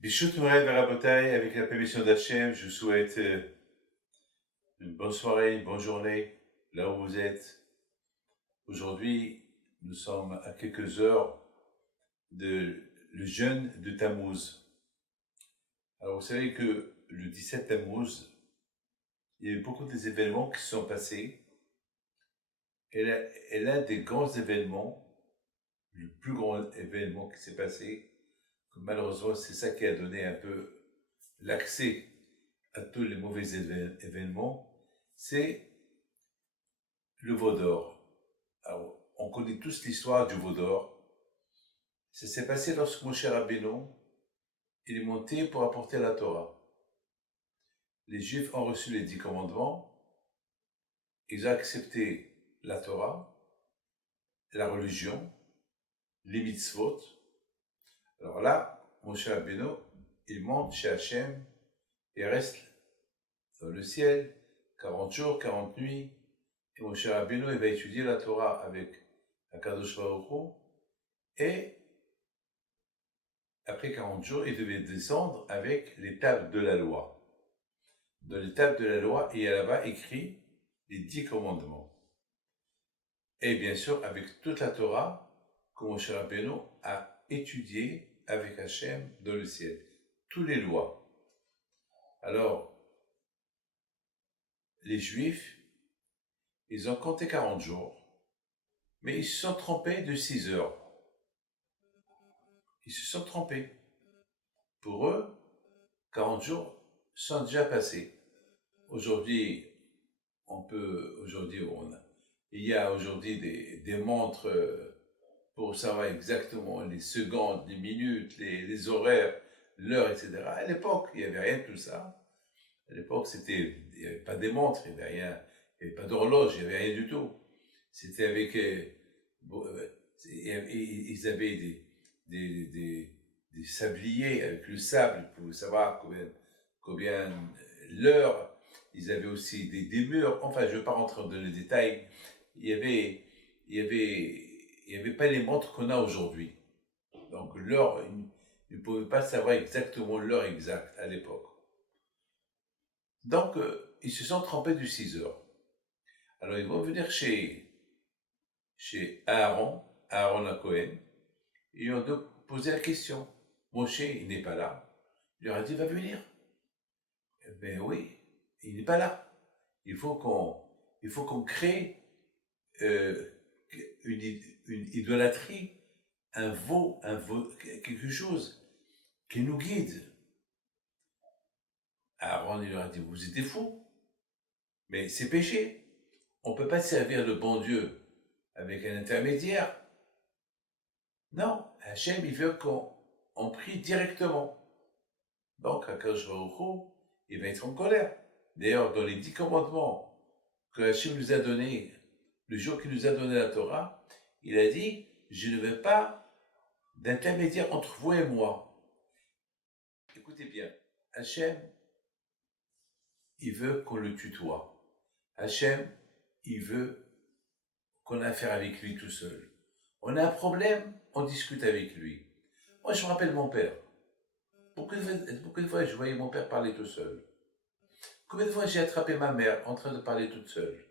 Bishut Noël Verabotai, avec la permission d'Hachem, je vous souhaite une bonne soirée, une bonne journée, là où vous êtes. Aujourd'hui, nous sommes à quelques heures de le jeûne de Tammuz. Alors vous savez que le 17 Tammuz, il y a eu beaucoup d'événements qui se sont passés. Et l'un des grands événements, le plus grand événement qui s'est passé, malheureusement c'est ça qui a donné un peu l'accès à tous les mauvais événements, c'est le veau d'or. Alors, on connaît tous l'histoire du veau d'or. Ça s'est passé lorsque Moshe Rabbeinu, il est monté pour apporter la Torah. Les Juifs ont reçu les 10 commandements, ils ont accepté la Torah, la religion, les mitzvot. Alors là, Moshe Rabbeinu, il monte chez Hachem et reste dans le ciel 40 jours, 40 nuits. Et Moshe Rabbeinu, il va étudier la Torah avec Akadosh Baruch Hu, et après 40 jours, il devait descendre avec les tables de la loi. Dans les tables de la loi, il y a là-bas écrit les 10 commandements. Et bien sûr, avec toute la Torah que Moshe Rabbeinu a étudié avec Hachem dans le ciel. Toutes les lois. Alors, les Juifs, ils ont compté 40 jours, mais ils se sont trompés de 6 heures. Ils se sont trompés. Pour eux, 40 jours sont déjà passés. Aujourd'hui, il y a aujourd'hui des montres pour savoir exactement les secondes, les minutes, les horaires, l'heure, etc. À l'époque, il n'y avait rien de tout ça. À l'époque, il n'y avait pas des montres, il n'y avait rien, il n'y avait pas d'horloge, il n'y avait rien du tout. C'était avec, ils avaient des sabliers avec le sable pour savoir combien l'heure. Ils avaient aussi des murs. Enfin, je ne vais pas rentrer dans les détails. Il y avait pas les montres qu'on a aujourd'hui. Donc l'heure, ils ne pouvaient pas savoir exactement l'heure exacte à l'époque. Donc, ils se sont trompés du 6 heures. Alors, ils vont venir chez Aaron à Cohen, et ils ont posé la question. Moshe, il n'est pas là. Il leur a dit, va venir. Eh bien oui, il n'est pas là. Il faut qu'on crée une idolâtrie, un veau, quelque chose qui nous guide. Aaron, il leur a dit, vous êtes fous, mais c'est péché. On ne peut pas servir le bon Dieu avec un intermédiaire. Non, Hachem, il veut qu'on prie directement. Donc, Akadosh Baruch Hu, il va être en colère. D'ailleurs, dans les 10 commandements que Hachem nous a donnés, le jour qu'il nous a donné la Torah, il a dit, je ne veux pas d'intermédiaire entre vous et moi. Écoutez bien, Hachem, il veut qu'on le tutoie. Hachem, il veut qu'on ait affaire avec lui tout seul. On a un problème, on discute avec lui. Moi, je me rappelle mon père. Beaucoup de fois, je voyais mon père parler tout seul. Combien de fois j'ai attrapé ma mère en train de parler toute seule?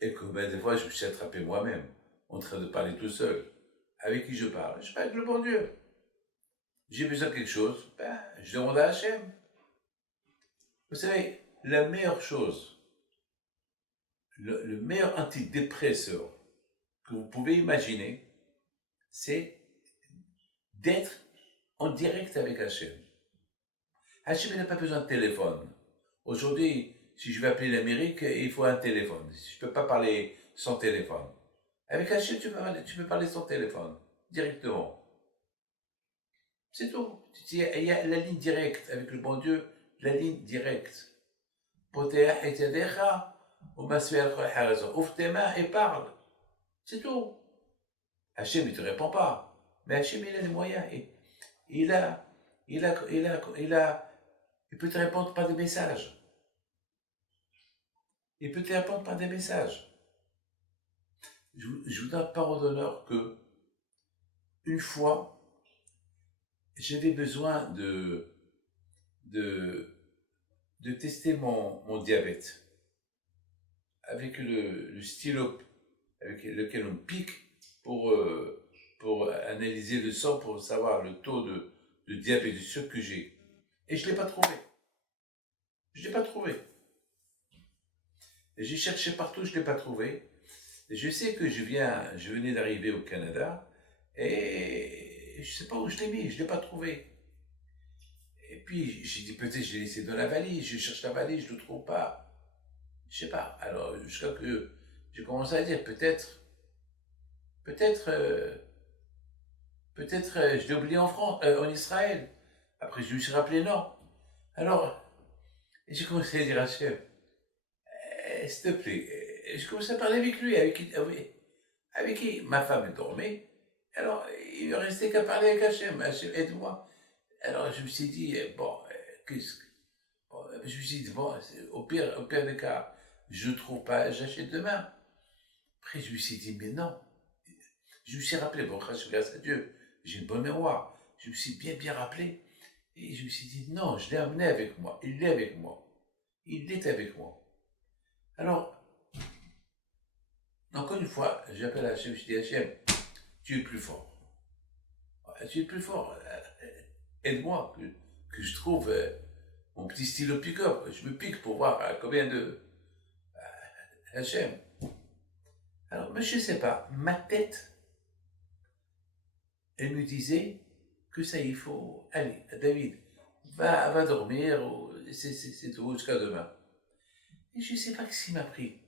Et combien de fois je me suis attrapé moi-même en train de parler tout seul? Avec qui je parle? Je parle avec le bon Dieu. J'ai besoin de quelque chose, je demande à Hachem. Vous savez, la meilleure chose, le meilleur antidépresseur que vous pouvez imaginer, c'est d'être en direct avec Hachem. Hachem n'a pas besoin de téléphone. Aujourd'hui, si je vais appeler l'Amérique, il faut un téléphone. Je ne peux pas parler sans téléphone. Avec Hachem, tu peux parler sans téléphone, directement. C'est tout. Il y a la ligne directe avec le bon Dieu, la ligne directe. Ouvre tes mains et parle. C'est tout. Hachem, il ne te répond pas. Mais Hachem, il a les moyens. Il peut te répondre par des messages. Il peut te répondre par des messages. Je vous donne parole d'honneur que une fois, j'avais besoin de, de tester mon diabète avec le stylo avec lequel on pique pour, pour analyser le sang, pour savoir le taux de diabète du sucre que j'ai. Et je ne l'ai pas trouvé. Je ne l'ai pas trouvé. J'ai cherché partout, je ne l'ai pas trouvé. Et je sais que je venais d'arriver au Canada et je ne sais pas où je l'ai mis, je ne l'ai pas trouvé. Et puis j'ai dit peut-être je l'ai laissé dans la valise, je cherche la valise, je ne le trouve pas. Je ne sais pas. Alors jusqu'à que j'ai commencé à dire peut-être, je l'ai oublié en France, en Israël. Après je me suis rappelé non. Alors j'ai commencé à dire à Hachem, s'il te plaît, je commençais à parler avec lui, avec qui ma femme dormait. Alors, il ne restait qu'à parler avec Hachem. Hachem, aide-moi. Alors, je me suis dit, bon, qu'est-ce que. Bon, je me suis dit, bon, au pire des cas, je ne trouve pas, j'achète demain. Après, je me suis dit, mais non. Je me suis rappelé, bon, grâce à Dieu, j'ai une bonne mémoire. Je me suis bien rappelé. Et je me suis dit, non, je l'ai amené avec moi. Il est avec moi. Il est avec moi. Alors, encore une fois, j'appelle Hachem, je dis, Hachem, tu es plus fort. Tu es plus fort. Aide-moi, que je trouve mon petit stylo pick-up. Je me pique pour voir combien de Hachem. Alors, mais je ne sais pas, ma tête, elle me disait que ça, il faut. Allez, David, va dormir, c'est tout, jusqu'à demain. Et je ne sais pas ce qui m'a pris.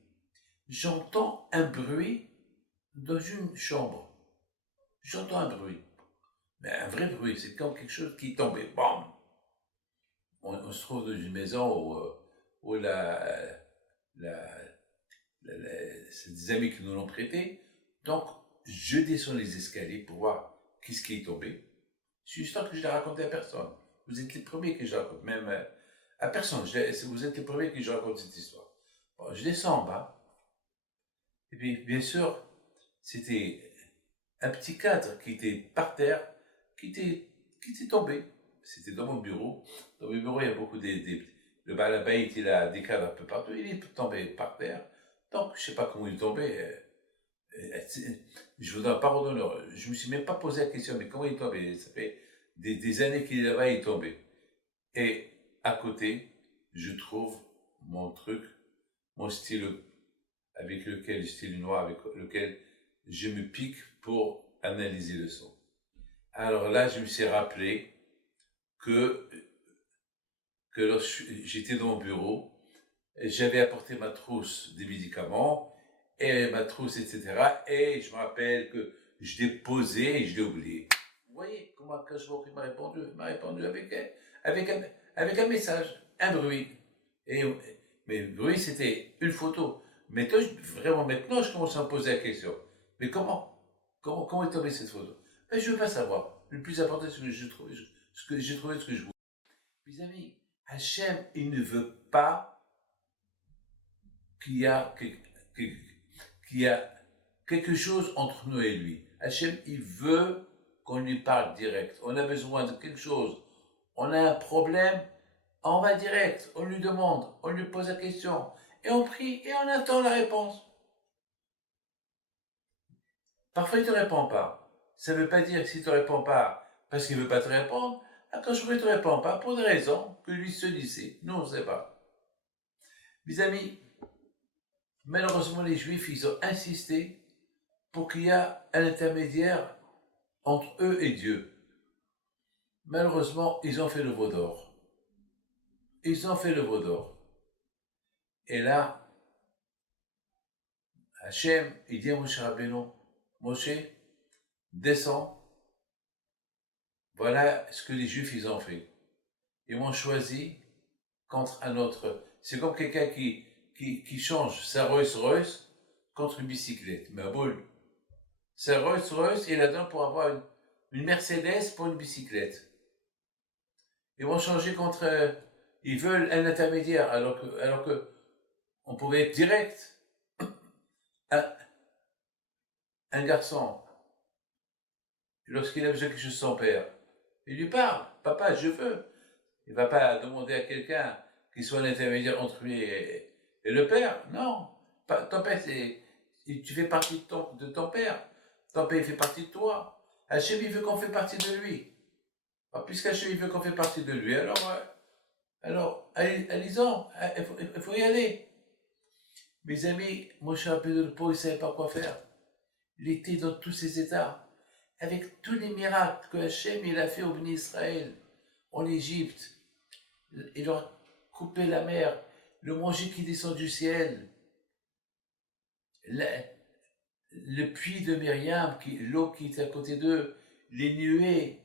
J'entends un bruit dans une chambre. J'entends un bruit. Mais un vrai bruit, c'est comme quelque chose qui tombait. Bam! On se trouve dans une maison où c'est des amis qui nous l'ont prêté. Donc, je descends les escaliers pour voir qu'est-ce qui est tombé. C'est une histoire que je n'ai racontée à personne. Vous êtes les premiers que je raconte, même à personne. Vous êtes les premiers que je raconte cette histoire. Bon, je descends en bas. Et puis, bien sûr, c'était un petit cadre qui était par terre, qui était tombé. C'était dans mon bureau. Dans mon bureau, il y a beaucoup le balabait, il a des cadres un peu partout. Il est tombé par terre. Donc, je ne sais pas comment il est tombé. Je ne voudrais pas redonner. Je ne me suis même pas posé la question, mais comment il est tombé? Ça fait des années qu'il est là-bas, il est tombé. Et à côté, je trouve mon truc, mon stylo stylo noir avec lequel je me pique pour analyser le son. Alors là, je me suis rappelé que lorsque j'étais dans mon bureau, j'avais apporté ma trousse des médicaments, et ma trousse, etc. Et je me rappelle que je l'ai posé et je l'ai oublié. Vous voyez comment quand je il m'a répondu? Il m'a répondu avec un message, un bruit. Mais le bruit, c'était une photo. Mais maintenant, je commence à me poser la question. Mais comment est tombée cette photo? Je ne veux pas savoir. Le plus important, c'est que j'ai trouvé ce que je voulais. Mes amis, Hachem, il ne veut pas qu'il y a quelque chose entre nous et lui. Hachem, il veut qu'on lui parle direct. On a besoin de quelque chose. On a un problème, on va direct. On lui demande, on lui pose la question. Et on prie et on attend la réponse. Parfois, il ne te répond pas. Ça ne veut pas dire que s'il ne te répond pas parce qu'il ne veut pas te répondre, quand je ne te réponds pas pour des raisons que lui se disait. Nous, on ne sait pas. Mes amis, malheureusement, les Juifs, ils ont insisté pour qu'il y ait un intermédiaire entre eux et Dieu. Malheureusement, ils ont fait le veau d'or. Ils ont fait le veau d'or. Et là, Hachem, il dit à Moshe Rabbeinu, Moshe, descends. Voilà ce que les Juifs, ils ont fait. Ils m'ont choisi contre un autre. C'est comme quelqu'un qui change sa Rolls-Royce contre une bicyclette. Mais à boule. Sa Rolls-Royce, il la donne pour avoir une Mercedes pour une bicyclette. Ils vont changer contre. Ils veulent un intermédiaire, alors que on pouvait être direct. Un garçon lorsqu'il a besoin quelque chose de son père, il lui parle, papa, je veux. Il ne va pas demander à quelqu'un qui soit l'intermédiaire entre lui et le père. Non. Ton père, tu fais partie de ton père. Ton père, il fait partie de toi. Hachem, il veut qu'on fait partie de lui. Alors, puisqu'Hachem, il veut qu'on fait partie de lui, alors allez-en, il faut y aller. Mes amis, Moshe Rabbeinu, le pauvre, il ne savait pas quoi faire. Il était dans tous ses états. Avec tous les miracles que Hachem, il a fait au béni Israël, en Égypte, il leur a coupé la mer, le manger qui descend du ciel, le, le puits de Myriam, l'eau qui était à côté d'eux, les nuées,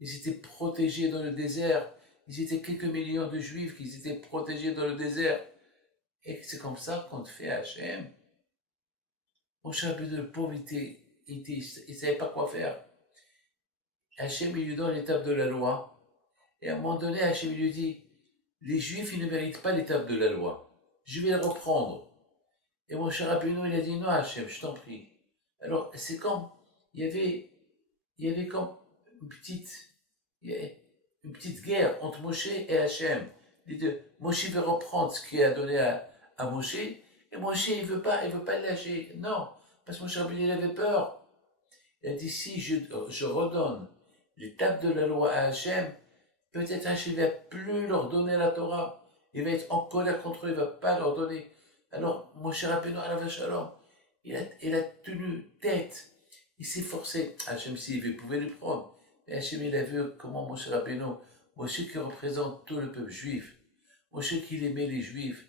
ils étaient protégés dans le désert. Ils étaient quelques millions de juifs qui étaient protégés dans le désert. Et c'est comme ça qu'on fait Hachem. Mon chapitre de pauvre, il ne savait pas quoi faire. Hachem, il lui donne l'étape de la loi. Et à un moment donné, Hachem lui dit, les juifs, ils ne méritent pas l'étape de la loi. Je vais le reprendre. Et mon cher Rabbeinu, il a dit, non Hachem, je t'en prie. Alors, c'est comme, il y avait comme une petite guerre entre Moshe et Hachem. Les deux. Moshe veut reprendre ce qu'il a donné à Moshe, et Moshe, il veut pas le lâcher. Non, parce que Moshe Rabbeinu, il avait peur. Il a dit, si je redonne l'étape de la loi à Hachem, peut-être Hachem ne va plus leur donner la Torah. Il va être en colère contre eux, il ne va pas leur donner. Alors, Moshe Rabbeinu, alav shalom, il a tenu tête. Il s'est forcé. Hachem, s'il pouvait le prendre. Mais Hachem, il a vu comment Moshe Rabbeinu, Moshe qui représente tout le peuple juif, Moshe qui aimait les juifs,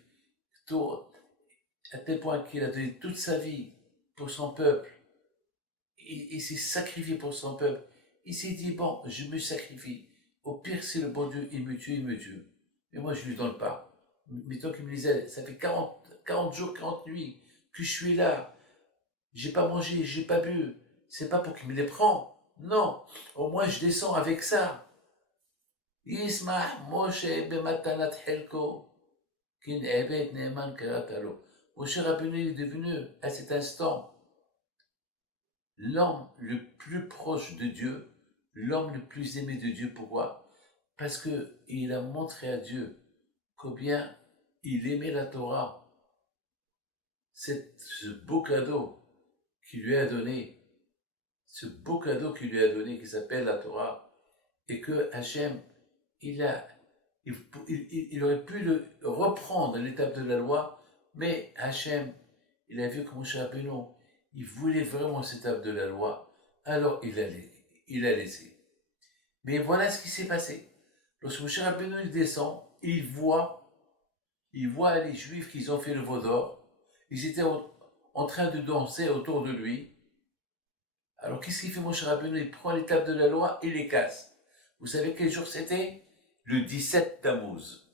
à tel point qu'il a donné toute sa vie pour son peuple. Il s'est sacrifié pour son peuple. Il s'est dit, bon, je me sacrifie. Au pire, si le bon Dieu, il me tue, il me tue. Mais moi, je ne lui donne pas. Mettons qu'il me disait, ça fait 40 jours, 40 nuits que je suis là. J'ai pas mangé, j'ai pas bu. C'est pas pour qu'il me les prend. Non. Au moins, je descends avec ça. Yismah Moshe bematanat helko kin evet neeman karatalo. Moshe Rabbeinu est devenu, à cet instant, l'homme le plus proche de Dieu, l'homme le plus aimé de Dieu. Pourquoi? Parce qu'il a montré à Dieu combien il aimait la Torah. Ce beau cadeau qu'il lui a donné, qui s'appelle la Torah, et que Hachem, il aurait pu le reprendre l'étape de la loi, mais Hachem, il a vu que Moshe Rabbeinu, il voulait vraiment cette étape de la loi, alors il a laissé. Mais voilà ce qui s'est passé. Lorsque Moshe Rabbeinu il descend, il voit les Juifs qui ont fait le veau d'or, ils étaient en train de danser autour de lui. Alors qu'est-ce qu'il fait Moshe Rabbeinu? Il prend l'étape de la loi et les casse. Vous savez quel jour c'était? Le 17 Tammuz.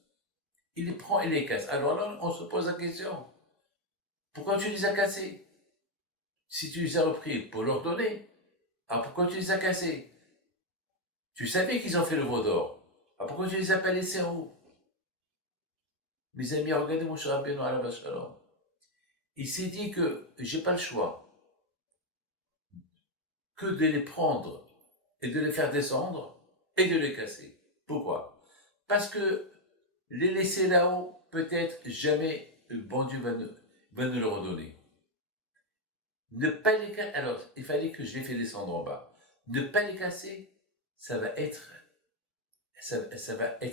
Il les prend et les casse. Alors là, on se pose la question. Pourquoi tu les as cassés? Si tu les as repris pour leur donner, alors pourquoi tu les as cassés? Tu savais qu'ils ont fait le veau d'or. Alors pourquoi tu les as pas laissés en haut? Mes amis, regardez Moshe Rabbeinu alav shalom. Il s'est dit que j'ai pas le choix que de les prendre et de les faire descendre et de les casser. Pourquoi? Parce que les laisser là-haut, peut-être jamais le bon Dieu va nous le redonner. Ne pas les casser, alors il fallait que je les fasse descendre en bas. Ne pas les casser, ça va être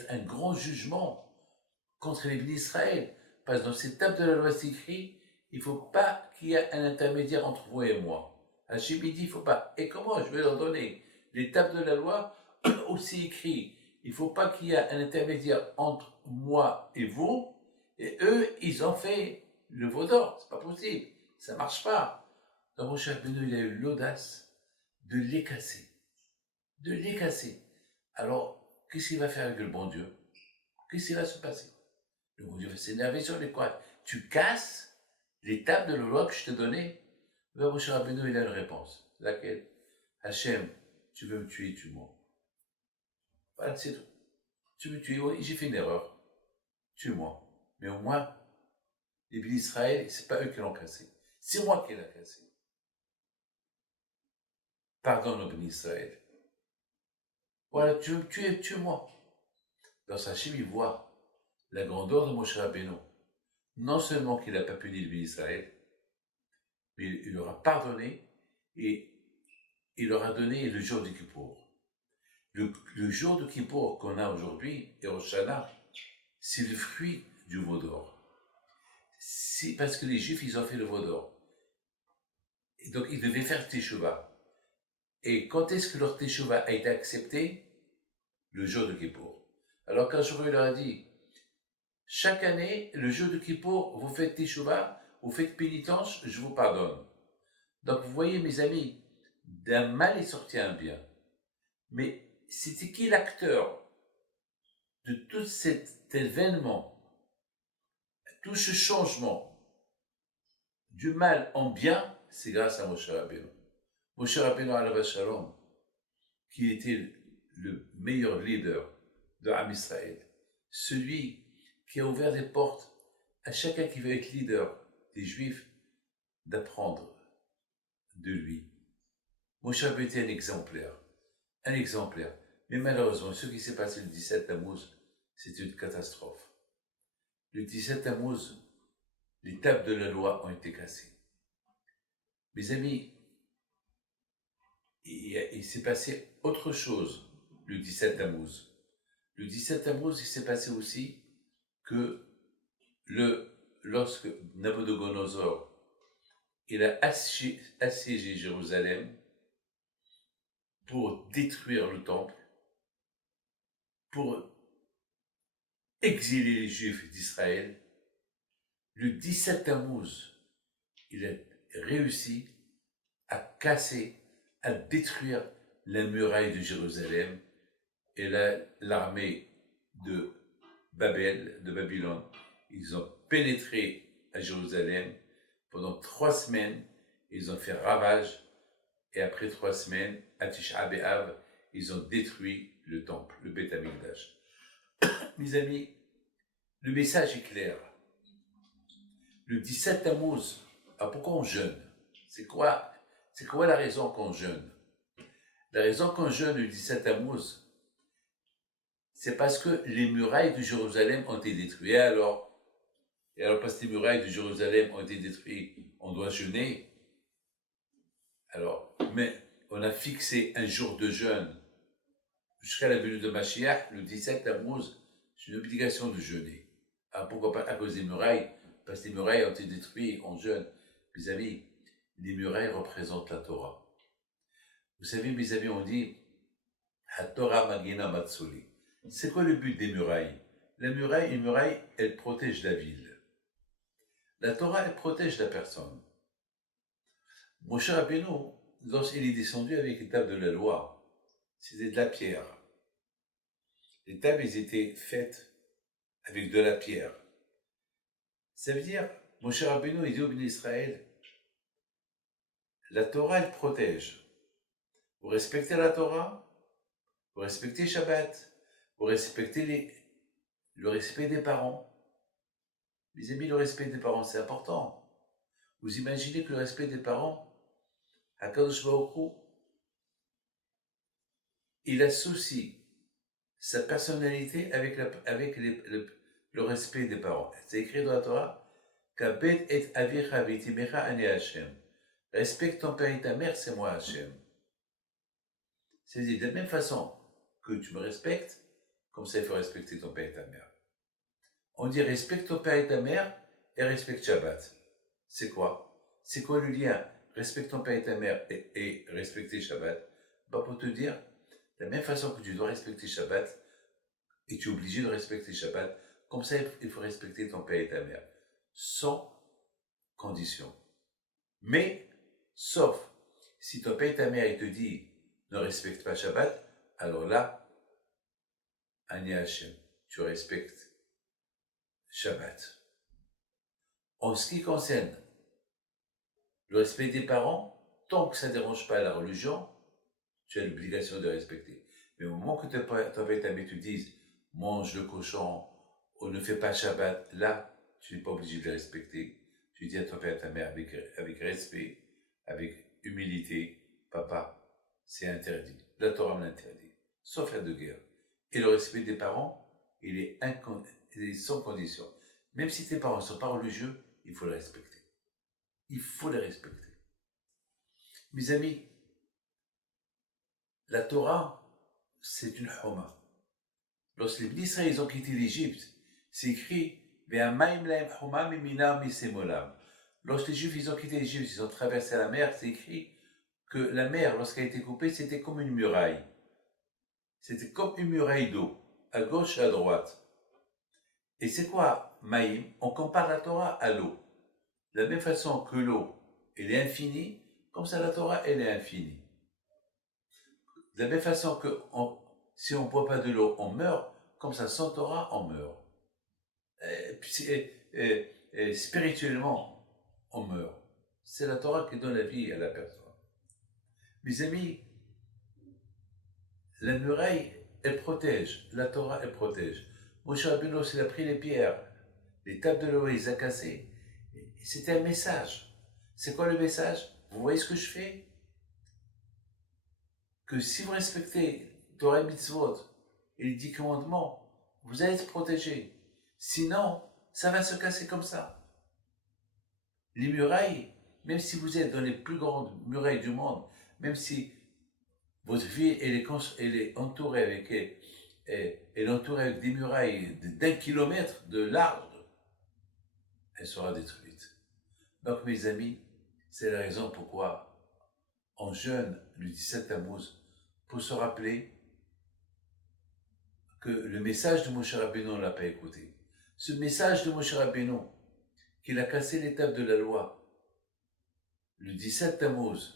un grand jugement contre les bénis d'Israël. Parce que dans cette table de la loi, c'est écrit, il ne faut pas qu'il y ait un intermédiaire entre vous et moi. Hachem dit, il ne faut pas. Et comment je vais leur donner? Les tables de la loi, aussi écrit, il ne faut pas qu'il y ait un intermédiaire entre moi et vous. Et eux, ils ont fait le veau d'or. C'est pas possible. Ça ne marche pas. Donc mon cher Benoît, il a eu l'audace de les casser. De les casser. Alors, qu'est-ce qu'il va faire avec le bon Dieu? Qu'est-ce qui va se passer? Le bon Dieu va s'énerver sur les quoi? Tu casses les tables de la loi que je te donnais? Ben, mon cher Rabbeinu, il a une réponse. Laquelle? Hachem, tu veux me tuer, tue-moi. Voilà, c'est tout. Tu me tues, oui, j'ai fait une erreur. Tue-moi. Mais au moins, les bénis d'Israël, c'est pas eux qui l'ont cassé. C'est moi qui l'ai cassé. pardonne au béni Israël. Voilà, tu veux me tuer, tue-moi. Dans sa Hachem, il voit la grandeur de Moshe Rabbeinu. Non seulement qu'il n'a pas puni le béni Israël, mais il leur a pardonné et il leur a donné le jour du Kippour. Le jour de Kippour qu'on a aujourd'hui, et Rosh Hashanah, c'est le fruit du veau d'or. C'est parce que les Juifs, ils ont fait le veau d'or. Et donc, ils devaient faire Teshuvah. Et quand est-ce que leur Teshuvah a été accepté? Le jour de Kippour. Alors, quand il leur a dit, chaque année, le jour de Kippour, vous faites Teshuvah, vous faites pénitence, je vous pardonne. Donc, vous voyez, mes amis, d'un mal est sorti un bien. Mais c'était qui l'acteur de tout cet événement, tout ce changement du mal en bien? C'est grâce à Moshe Rabbeinu. Moshe Rabbeinu alav shalom, qui était le meilleur leader de Am Israël, celui qui a ouvert les portes à chacun qui veut être leader des Juifs d'apprendre de lui. Moshe Rabbeinu était un exemplaire. Mais malheureusement, ce qui s'est passé le 17 Tammuz, c'est une catastrophe. Le 17 Tammuz, les tables de la loi ont été cassées. Mes amis, il s'est passé autre chose le 17 Tammuz. Le 17 Tammuz, il s'est passé aussi que lorsque Nabucodonosor il a assiégé Jérusalem pour détruire le temple, pour exiler les Juifs d'Israël, le 17 Tammuz, il a réussi à casser, à détruire la muraille de Jérusalem, et là, l'armée de Babylone, ils ont pénétré à Jérusalem pendant 3 semaines, ils ont fait ravage, et après 3 semaines, à Tisha B'Av, ils ont détruit le temple, le Beth Amikdash. Mes amis, le message est clair. Le 17 Tammuz, pourquoi on jeûne? C'est quoi la raison qu'on jeûne? La raison qu'on jeûne le 17 Tammuz, c'est parce que les murailles de Jérusalem ont été détruites. Et alors, parce que les murailles de Jérusalem ont été détruites, on doit jeûner. Alors, mais on a fixé un jour de jeûne jusqu'à la venue de Mashiach, le 17 Tammuz, c'est une obligation de jeûner. Pourquoi pas? À cause des murailles, parce que les murailles ont été détruites, on jeûne. Mes amis, les murailles représentent la Torah. Vous savez, mes amis, on dit « Torah Magina Matsuli ». C'est quoi le but des murailles? Une muraille, elle protège la ville. La Torah, elle protège la personne. Moshe Rabbeinu, lorsqu'il est descendu avec les tables de la loi, c'était de la pierre. Les tables, elles étaient faites avec de la pierre. Ça veut dire, Moshe Rabbeinu, il dit au béni Israël, la Torah, elle protège. Vous respectez la Torah, vous respectez Shabbat, vous respectez le respect des parents. Mes amis, le respect des parents, c'est important. Vous imaginez que le respect des parents, HaKadosh Baruch Hu, il associe sa personnalité avec le respect des parents. C'est écrit dans la Torah, Kabed et avicha v'itimecha ani Hashem. Respecte ton père et ta mère, c'est moi Hashem. C'est-à-dire, de la même façon que tu me respectes, comme ça il faut respecter ton père et ta mère. On dit respecte ton père et ta mère et respecte Shabbat. C'est quoi? C'est quoi le lien? Respecte ton père et ta mère et respecter Shabbat. Pour te dire, de la même façon que tu dois respecter Shabbat, et tu es obligé de respecter Shabbat, comme ça il faut respecter ton père et ta mère. Sans condition. Mais, sauf, si ton père et ta mère, ils te disent, ne respecte pas Shabbat, alors là, Ani Hashem, tu respectes Shabbat. En ce qui concerne le respect des parents, tant que ça ne dérange pas la religion, tu as l'obligation de respecter. Mais au moment que ton père et ta mère te disent, mange le cochon, ou ne fais pas Shabbat, là, tu n'es pas obligé de le respecter. Tu dis à ton père et ta mère avec respect, avec humilité, papa, c'est interdit. La Torah me l'interdit, sauf à de guerre. Et le respect des parents, il est sans condition. Même si tes parents ne sont pas religieux, il faut les respecter. Il faut les respecter. Mes amis, la Torah, c'est une choma. Lorsque les Israéliens ont quitté l'Égypte, c'est écrit lorsque les Juifs ils ont quitté l'Égypte, ils ont traversé la mer, c'est écrit que la mer, lorsqu'elle a été coupée, c'était comme une muraille. C'était comme une muraille d'eau, à gauche et à droite. Et c'est quoi Maïm? On compare la Torah à l'eau. De la même façon que l'eau, elle est infinie, comme ça la Torah, elle est infinie. De la même façon que si on ne boit pas de l'eau, on meurt, comme ça sans Torah, on meurt. Spirituellement, on meurt. C'est la Torah qui donne la vie à la personne. Mes amis, la muraille, elle protège. La Torah, elle protège. Moshe Rabbeinu, il a pris les pierres, les tables de l'eau, il les a cassées. C'était un message. C'est quoi le message? Vous voyez ce que je fais? Que si vous respectez Torah et Mitzvot et les 10 commandements, vous allez être protégés. Sinon, ça va se casser comme ça. Les murailles, même si vous êtes dans les plus grandes murailles du monde, même si votre vie elle est entourée avec, elle est entourée avec des murailles d'1 kilomètre de large, elle sera détruite. Donc mes amis, c'est la raison pourquoi on jeûne le 17 Tammuz pour se rappeler que le message de Moshe Rabbeinu, on ne l'a pas écouté. Ce message de Moshe Rabbeinu, qu'il a cassé l'étape de la loi, le 17 Tammuz,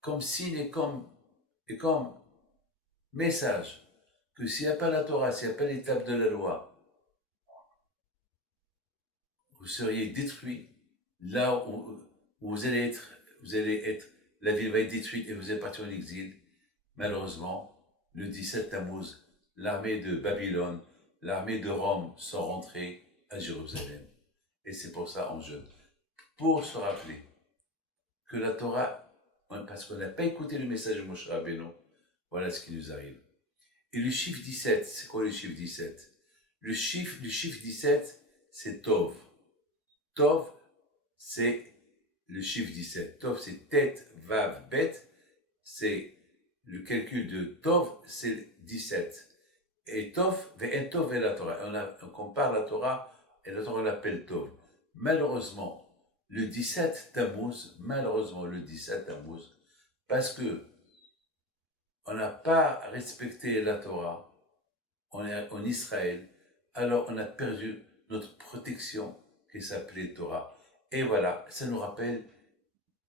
comme signe et comme message, que s'il n'y a pas la Torah, s'il n'y a pas l'étape de la loi, vous seriez détruit là où vous allez être, la ville va être détruite et vous êtes parti en exil. Malheureusement, le 17 Tammuz, l'armée de Babylone, l'armée de Rome sont rentrées à Jérusalem. Et c'est pour ça on jeûne. Pour se rappeler que la Torah, parce qu'on n'a pas écouté le message de Moshe Rabbeinu, voilà ce qui nous arrive. Et le chiffre 17, c'est quoi le chiffre 17? Le chiffre 17, c'est Tov. Tov, c'est le chiffre 17. Tov, c'est tête, vav, bet. C'est le calcul de Tov, c'est 17. Et Tov, ve'en Tov et la Torah. On compare la Torah et la Torah l'appelle Tov. Malheureusement, le 17 Tammuz, parce que on n'a pas respecté la Torah, on est en Israël, alors on a perdu notre protection qui s'appelait Torah. Et voilà, ça nous rappelle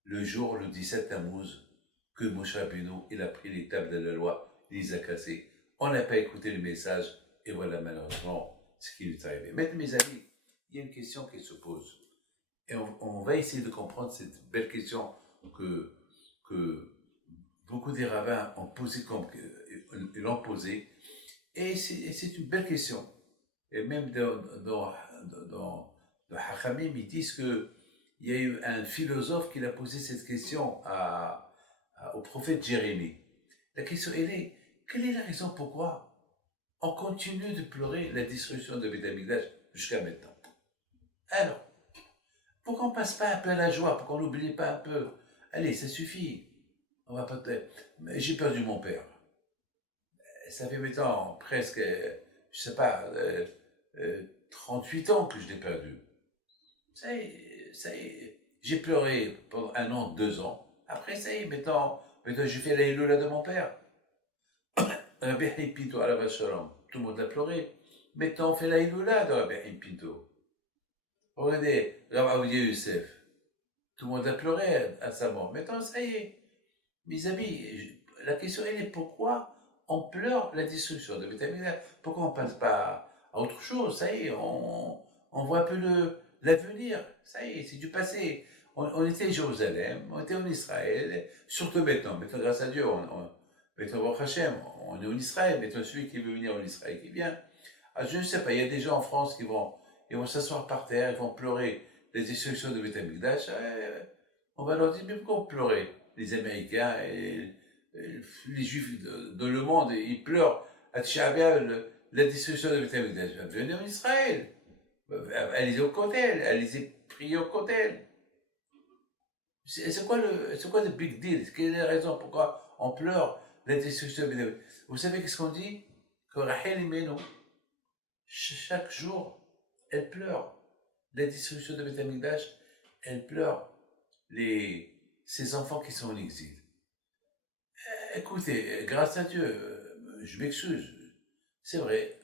le jour, le 17 Tammuz, que Moshe Rabbeinu, il a pris les tables de la loi, il les a cassées. On n'a pas écouté le message, et voilà malheureusement ce qui nous est arrivé. Maintenant, mes amis, il y a une question qui se pose. Et on va essayer de comprendre cette belle question que beaucoup des rabbins ont posée, l'ont posée. Et c'est une belle question. Et même dans Hachamim, ils disent qu'il y a eu un philosophe qui a posé cette question au prophète Jérémie. La question, elle est, quelle est la raison pourquoi on continue de pleurer la destruction de Beth Amikdash jusqu'à maintenant? Alors, pourquoi on ne passe pas un peu à la joie, pourquoi on n'oublie pas un peu? Allez, ça suffit. On va pas J'ai perdu mon père. Ça fait maintenant presque, je sais pas, 38 ans que je l'ai perdu. Ça y est, j'ai pleuré pendant 1 an, 2 ans. Après, ça y est, maintenant je fais la Iloula de mon père. Rabbi Haïm Pinto à la Vacharam, tout le monde a pleuré. Maintenant, on fait la Iloula de Rabbi Haïm Pinto. Regardez, Rabbi Aoudia Youssef, tout le monde a pleuré à sa mort. Maintenant, ça y est. Mes amis, la question elle est pourquoi on pleure la destruction de Beth Amikdash? Pourquoi on ne passe pas à autre chose? Ça y est, on voit un peu l'avenir. Ça y est, c'est du passé. On était à Jérusalem, on était en Israël, surtout maintenant. Maintenant, grâce à Dieu, maintenant, Baruch Hashem, on est en Israël. Maintenant, celui qui veut venir en Israël, qui vient. Ah, je ne sais pas, il y a des gens en France qui vont s'asseoir par terre, ils vont pleurer la destruction de Beth Amikdash. On va leur dire, mais pourquoi vous pleurez? Les Américains, et les Juifs dans le monde, ils pleurent à Tisha B'Av, la destruction de Beth Amikdash. Venez en Israël. Allez au Kotel, allez prier au Kotel. C'est quoi le big deal? Quelle est la raison pourquoi on pleure la destruction de Beth Amikdash? Vous savez qu'est-ce qu'on dit? Que Rachel Imenu, chaque jour, elle pleure la destruction de Beth Amikdash, elle pleure ses enfants qui sont en exil. Écoutez, grâce à Dieu, je m'excuse, c'est vrai,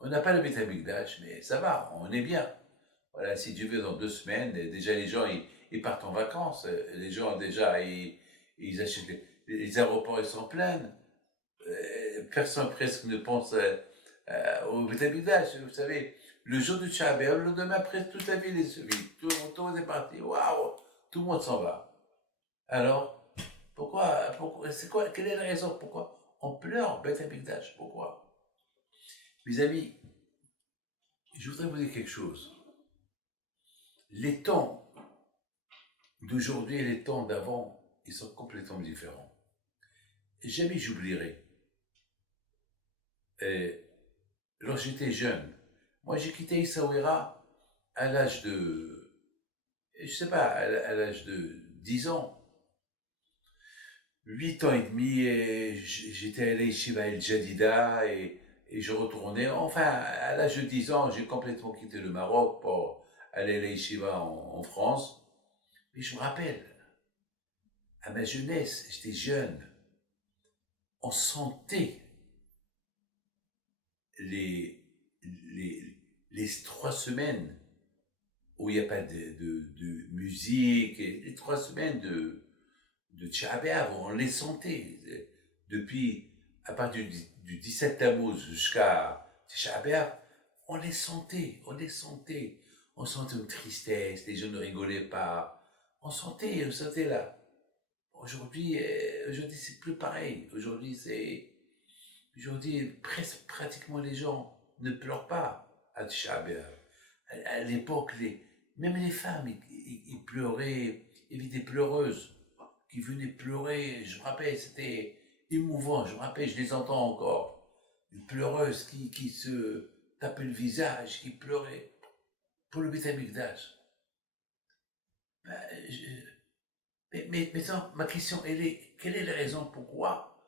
on n'a pas le Beth Amikdash, mais ça va, on est bien. Voilà, si Dieu veut, dans 2 semaines, déjà les gens, ils partent en vacances, les gens déjà, ils achètent, les aéroports, ils sont pleins, personne presque ne pense au Beth Amikdash, vous savez, le jour du Tisha B'Av, le lendemain, presque toute la ville est vide, tout le monde est parti, waouh, tout le monde s'en va. Alors, pourquoi, c'est quoi, quelle est la raison, pourquoi on pleure Beth Amikdash, pourquoi? Mes amis, je voudrais vous dire quelque chose. Les temps d'aujourd'hui et les temps d'avant, ils sont complètement différents. Et jamais j'oublierai. Lorsque j'étais jeune, moi j'ai quitté Essaouira à l'âge de, je sais pas, à l'âge de 10 ans. 8 ans et demi, et j'étais allé chez El Jadida et je retournais. Enfin, à l'âge de 10 ans, j'ai complètement quitté le Maroc pour aller à l'Yeshiva en France. Mais je me rappelle, à ma jeunesse, j'étais jeune, on sentait les, les 3 semaines où il n'y a pas de musique, et les 3 semaines de Tisha B'Av, on les sentait. Depuis, à partir du 17 Tammuz jusqu'à Tisha B'Av, on les sentait, on les sentait. On sentait une tristesse, les gens ne rigolaient pas. On sentait là. Aujourd'hui, c'est plus pareil. Aujourd'hui, presque pratiquement les gens ne pleurent pas à Tisha B'Av. À l'époque, même les femmes, ils pleuraient, il y avait des pleureuses qui venaient pleurer. Je me rappelle, c'était émouvant. Je me rappelle, je les entends encore. Une pleureuse qui se tapait le visage, qui pleurait pour le Beth Amikdash. Mais maintenant, ma question, quelle est la raison pourquoi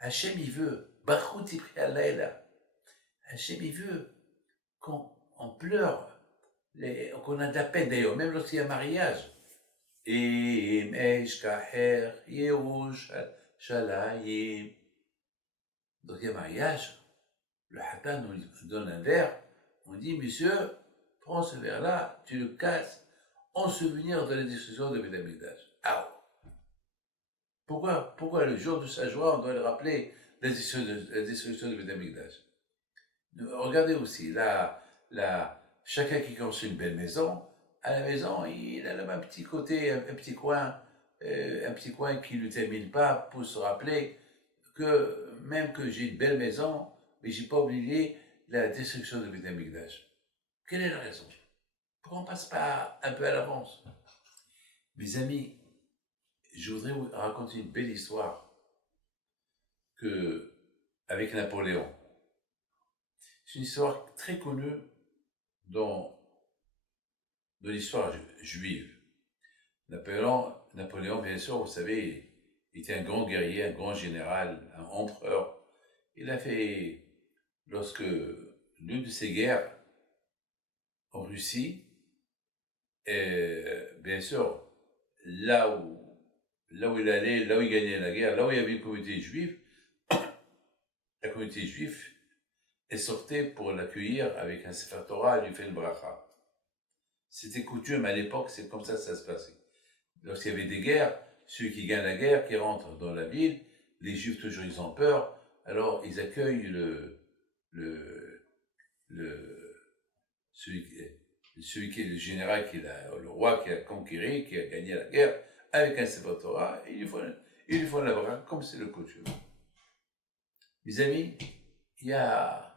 Hachem, il veut, Baruch Tifri Alayla, Hachem, il veut qu'on pleure, qu'on a de la peine d'ailleurs, même lorsqu'il y a un mariage. Im Eshkaher Yerushalayim. Donc il y a un mariage, le Hatan nous donne un verre, on dit, monsieur, prends ce verre-là, tu le casses, en souvenir de la destruction de Beth Amikdash. Ah, pourquoi le jour de sa joie, on doit le rappeler la destruction de Beth Amikdash? Regardez aussi, chacun qui construit une belle maison, à la maison, il a là un petit côté, un petit coin qui ne lui termine pas pour se rappeler que même que j'ai une belle maison, mais j'ai pas oublié la destruction de Beth Amikdash. Quelle est la raison? Pourquoi on passe pas un peu à l'avance? Mes amis, je voudrais vous raconter une belle histoire avec Napoléon. C'est une histoire très connue dans l'histoire juive. Napoléon, bien sûr, vous savez, était un grand guerrier, un grand général, un empereur. Il a fait, lorsque l'une de ses guerres en Russie, et bien sûr, là où il allait, là où il gagnait la guerre, là où il y avait une communauté juive, la communauté juive, elle sortait pour l'accueillir avec un Sefer Torah et lui fait une bracha. C'était coutume à l'époque, c'est comme ça que ça se passait. Lorsqu'il y avait des guerres, ceux qui gagnent la guerre, qui rentrent dans la ville, les Juifs toujours ils ont peur, alors ils accueillent celui qui est le général, le roi qui a conquéri, qui a gagné la guerre, avec un Sefer Torah, et ils font la bracha comme c'est le coutume. Mes amis, il y a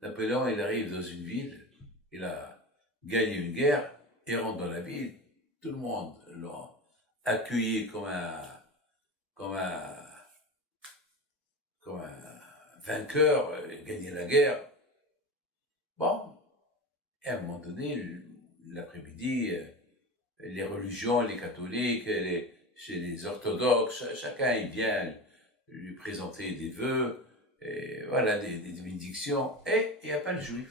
Napoléon, il arrive dans une ville, il a gagné une guerre, il rentre dans la ville, tout le monde l'a accueilli comme un comme un, comme un vainqueur, gagner la guerre. Bon, et à un moment donné, l'après-midi, les religions, les catholiques, chez les orthodoxes, chacun il vient lui présenter des vœux, et voilà, des bénédictions, et il n'y a pas le juif.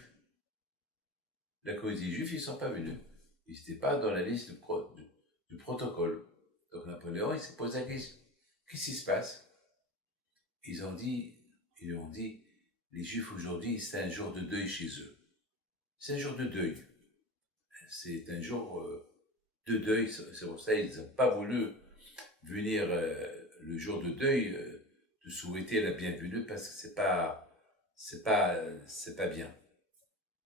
La communauté juive, ils ne sont pas venus. Ils n'étaient pas dans la liste du protocole. Donc Napoléon, il s'est posé la question, qu'est-ce qui se passe? Ils ont dit, les juifs aujourd'hui, c'est un jour de deuil chez eux. C'est un jour de deuil. C'est un jour de deuil, c'est pour ça qu'ils n'ont pas voulu venir le jour de deuil, de souhaiter la bienvenue, parce que c'est pas bien.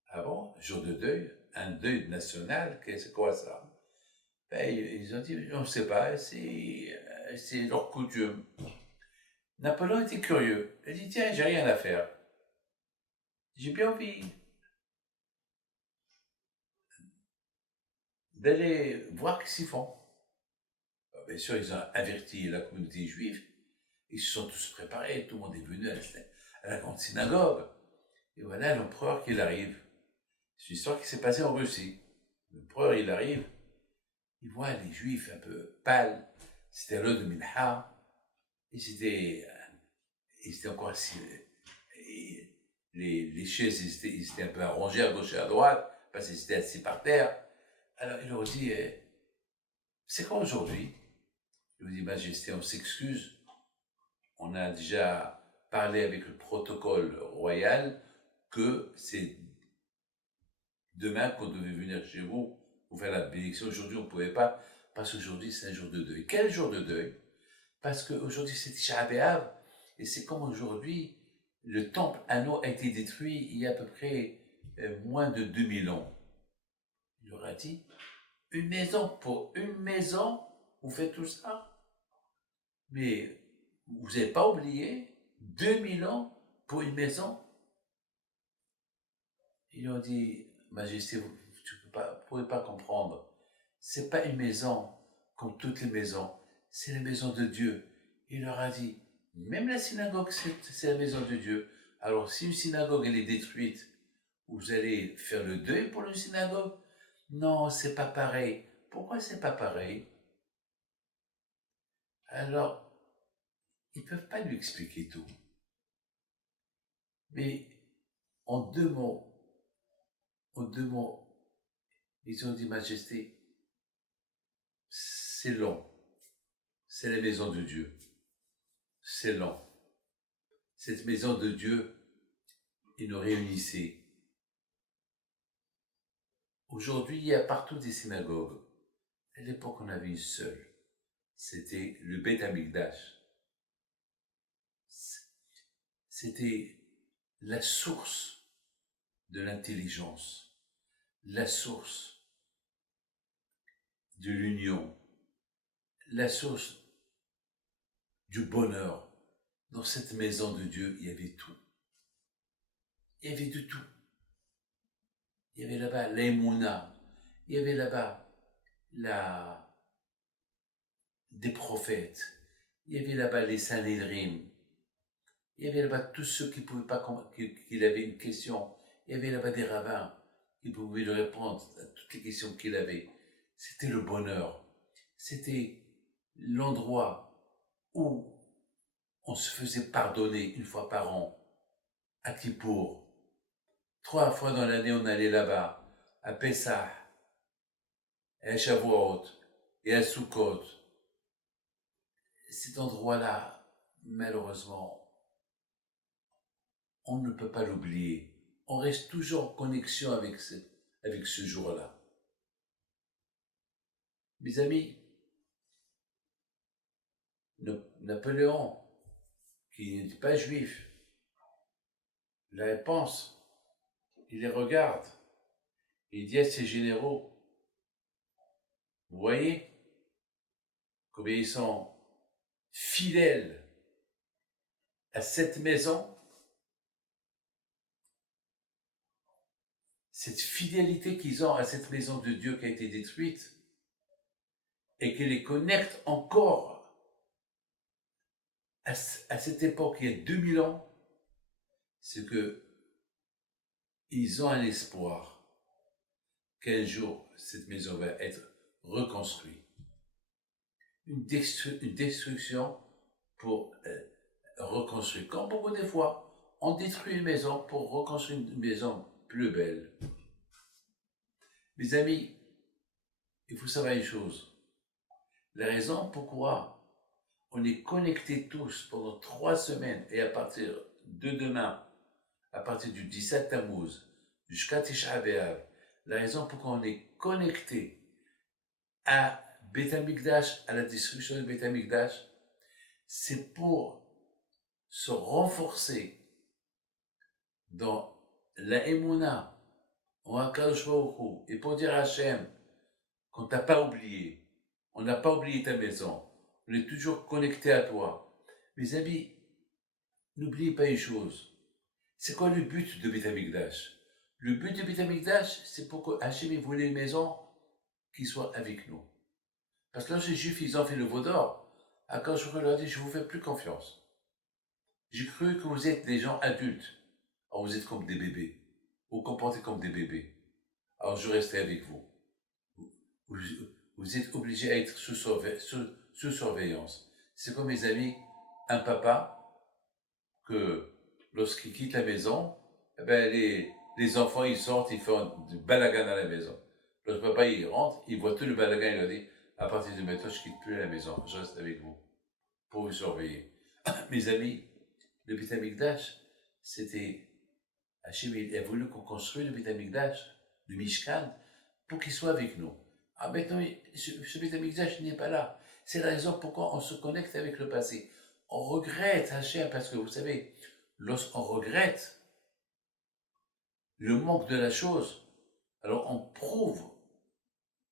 Ah bon, jour de deuil, un deuil national, c'est quoi ça? Ben, ils ont dit, on ne sait pas, c'est leur coutume. Napoléon était curieux. Il a dit, tiens, j'ai rien à faire. J'ai bien envie d'aller voir ce qu'ils font. Alors, bien sûr, ils ont averti la communauté juive. Ils se sont tous préparés. Tout le monde est venu à la grande synagogue. Et voilà l'empereur qui arrive. C'est une histoire qui s'est passée en Russie. L'empereur, il arrive. Il voit les juifs un peu pâles. C'était l'heure de Minha. Ils étaient encore assis. Et les chaises, ils étaient un peu arrangées à gauche et à droite, parce qu'ils étaient assis par terre. Alors il leur dit, c'est quoi aujourd'hui? Il lui dit, Majesté, on s'excuse. On a déjà parlé avec le protocole royal que c'est demain qu'on devait venir chez vous pour faire la bénédiction. Aujourd'hui, on ne pouvait pas, parce qu'aujourd'hui, c'est un jour de deuil. Quel jour de deuil? Parce qu'aujourd'hui, c'est Tisha B'Av, et c'est comme aujourd'hui, le temple Anneau a été détruit il y a à peu près moins de 2000 ans. Il leur a dit, pour une maison, vous faites tout ça? Mais vous n'avez pas oublié 2000 ans pour une maison? Ils ont dit, Majesté, vous ne pouvez pas comprendre. C'est pas une maison comme toutes les maisons, c'est la maison de Dieu. Il leur a dit, même la synagogue, c'est la maison de Dieu. Alors si une synagogue, elle est détruite, vous allez faire le deuil pour une synagogue? Non, c'est pas pareil. Pourquoi c'est pas pareil? Alors, ils ne peuvent pas lui expliquer tout. Mais en deux mots, ils ont dit, Majesté, c'est long. C'est la maison de Dieu. C'est long. Cette maison de Dieu, il nous réunissait. Aujourd'hui, il y a partout des synagogues. À l'époque, on avait une seule. C'était le Beth Amikdash. C'était la source de l'intelligence, la source de l'union, la source du bonheur. Dans cette maison de Dieu, il y avait tout. Il y avait de tout. Il y avait là-bas l'Emouna, il y avait là-bas des prophètes, il y avait là-bas les Sanhedrim, il y avait là-bas tous ceux qui pouvaient pas, qu'il avait une question, il y avait là-bas des rabbins qui pouvaient lui répondre à toutes les questions qu'il avait. C'était le bonheur. C'était l'endroit où on se faisait pardonner une fois par an, à Kippour. 3 fois dans l'année, on allait là-bas, à Pessah, et à Shavuot, et à Sukkot. Cet endroit-là, malheureusement, on ne peut pas l'oublier. On reste toujours en connexion avec ce jour-là. Mes amis, Napoléon, qui n'était pas juif, là, il pense, il les regarde, il dit à ses généraux, vous voyez combien ils sont fidèles à cette maison, cette fidélité qu'ils ont à cette maison de Dieu qui a été détruite et qui les connecte encore à cette époque, il y a 2000 ans, c'est que ils ont un espoir qu'un jour, cette maison va être reconstruite. Une destruction pour reconstruire. Comme beaucoup de fois, on détruit une maison pour reconstruire une maison plus belle. Mes amis, il faut savoir une chose. La raison pourquoi on est connectés tous pendant 3 semaines et à partir de demain, à partir du 17 Tammuz jusqu'à Tisha B'Av, la raison pourquoi on est connectés à Beth Amikdash, à la destruction de Beth Amikdash, c'est pour se renforcer dans la Emouna, en Akadosh Baruch Hu, et pour dire à Hachem qu'on t'a pas oublié, on n'a pas oublié ta maison, on est toujours connecté à toi. Mes amis, n'oubliez pas une chose, c'est quoi le but de Beth Amikdash? Le but de Beth Amikdash, c'est pour que Hachem voulait une maison qui soit avec nous. Parce que lorsque les Juifs, ils ont fait le veau d'or, Akadosh Baruch Hu leur dit, je vous fais plus confiance. J'ai cru que vous êtes des gens adultes. Alors vous êtes comme des bébés. Vous vous comportez comme des bébés. Alors je restais avec vous. Vous, vous êtes obligés à être sous surveillance. C'est comme mes amis, un papa, que lorsqu'il quitte la maison, eh ben les enfants ils sortent, ils font du balagan à la maison. Lorsque papa il rentre, il voit tout le balagan, il leur dit, à partir de maintenant je quitte plus la maison, je reste avec vous, pour vous surveiller. Mes amis, le Beth Amikdash, c'était Hachem a voulu qu'on construise le Beth Amikdash, le Mishkan, pour qu'il soit avec nous. Ah, maintenant, ce Beth Amikdash n'est pas là. C'est la raison pourquoi on se connecte avec le passé. On regrette Hachem, parce que vous savez, lorsqu'on regrette le manque de la chose, alors on prouve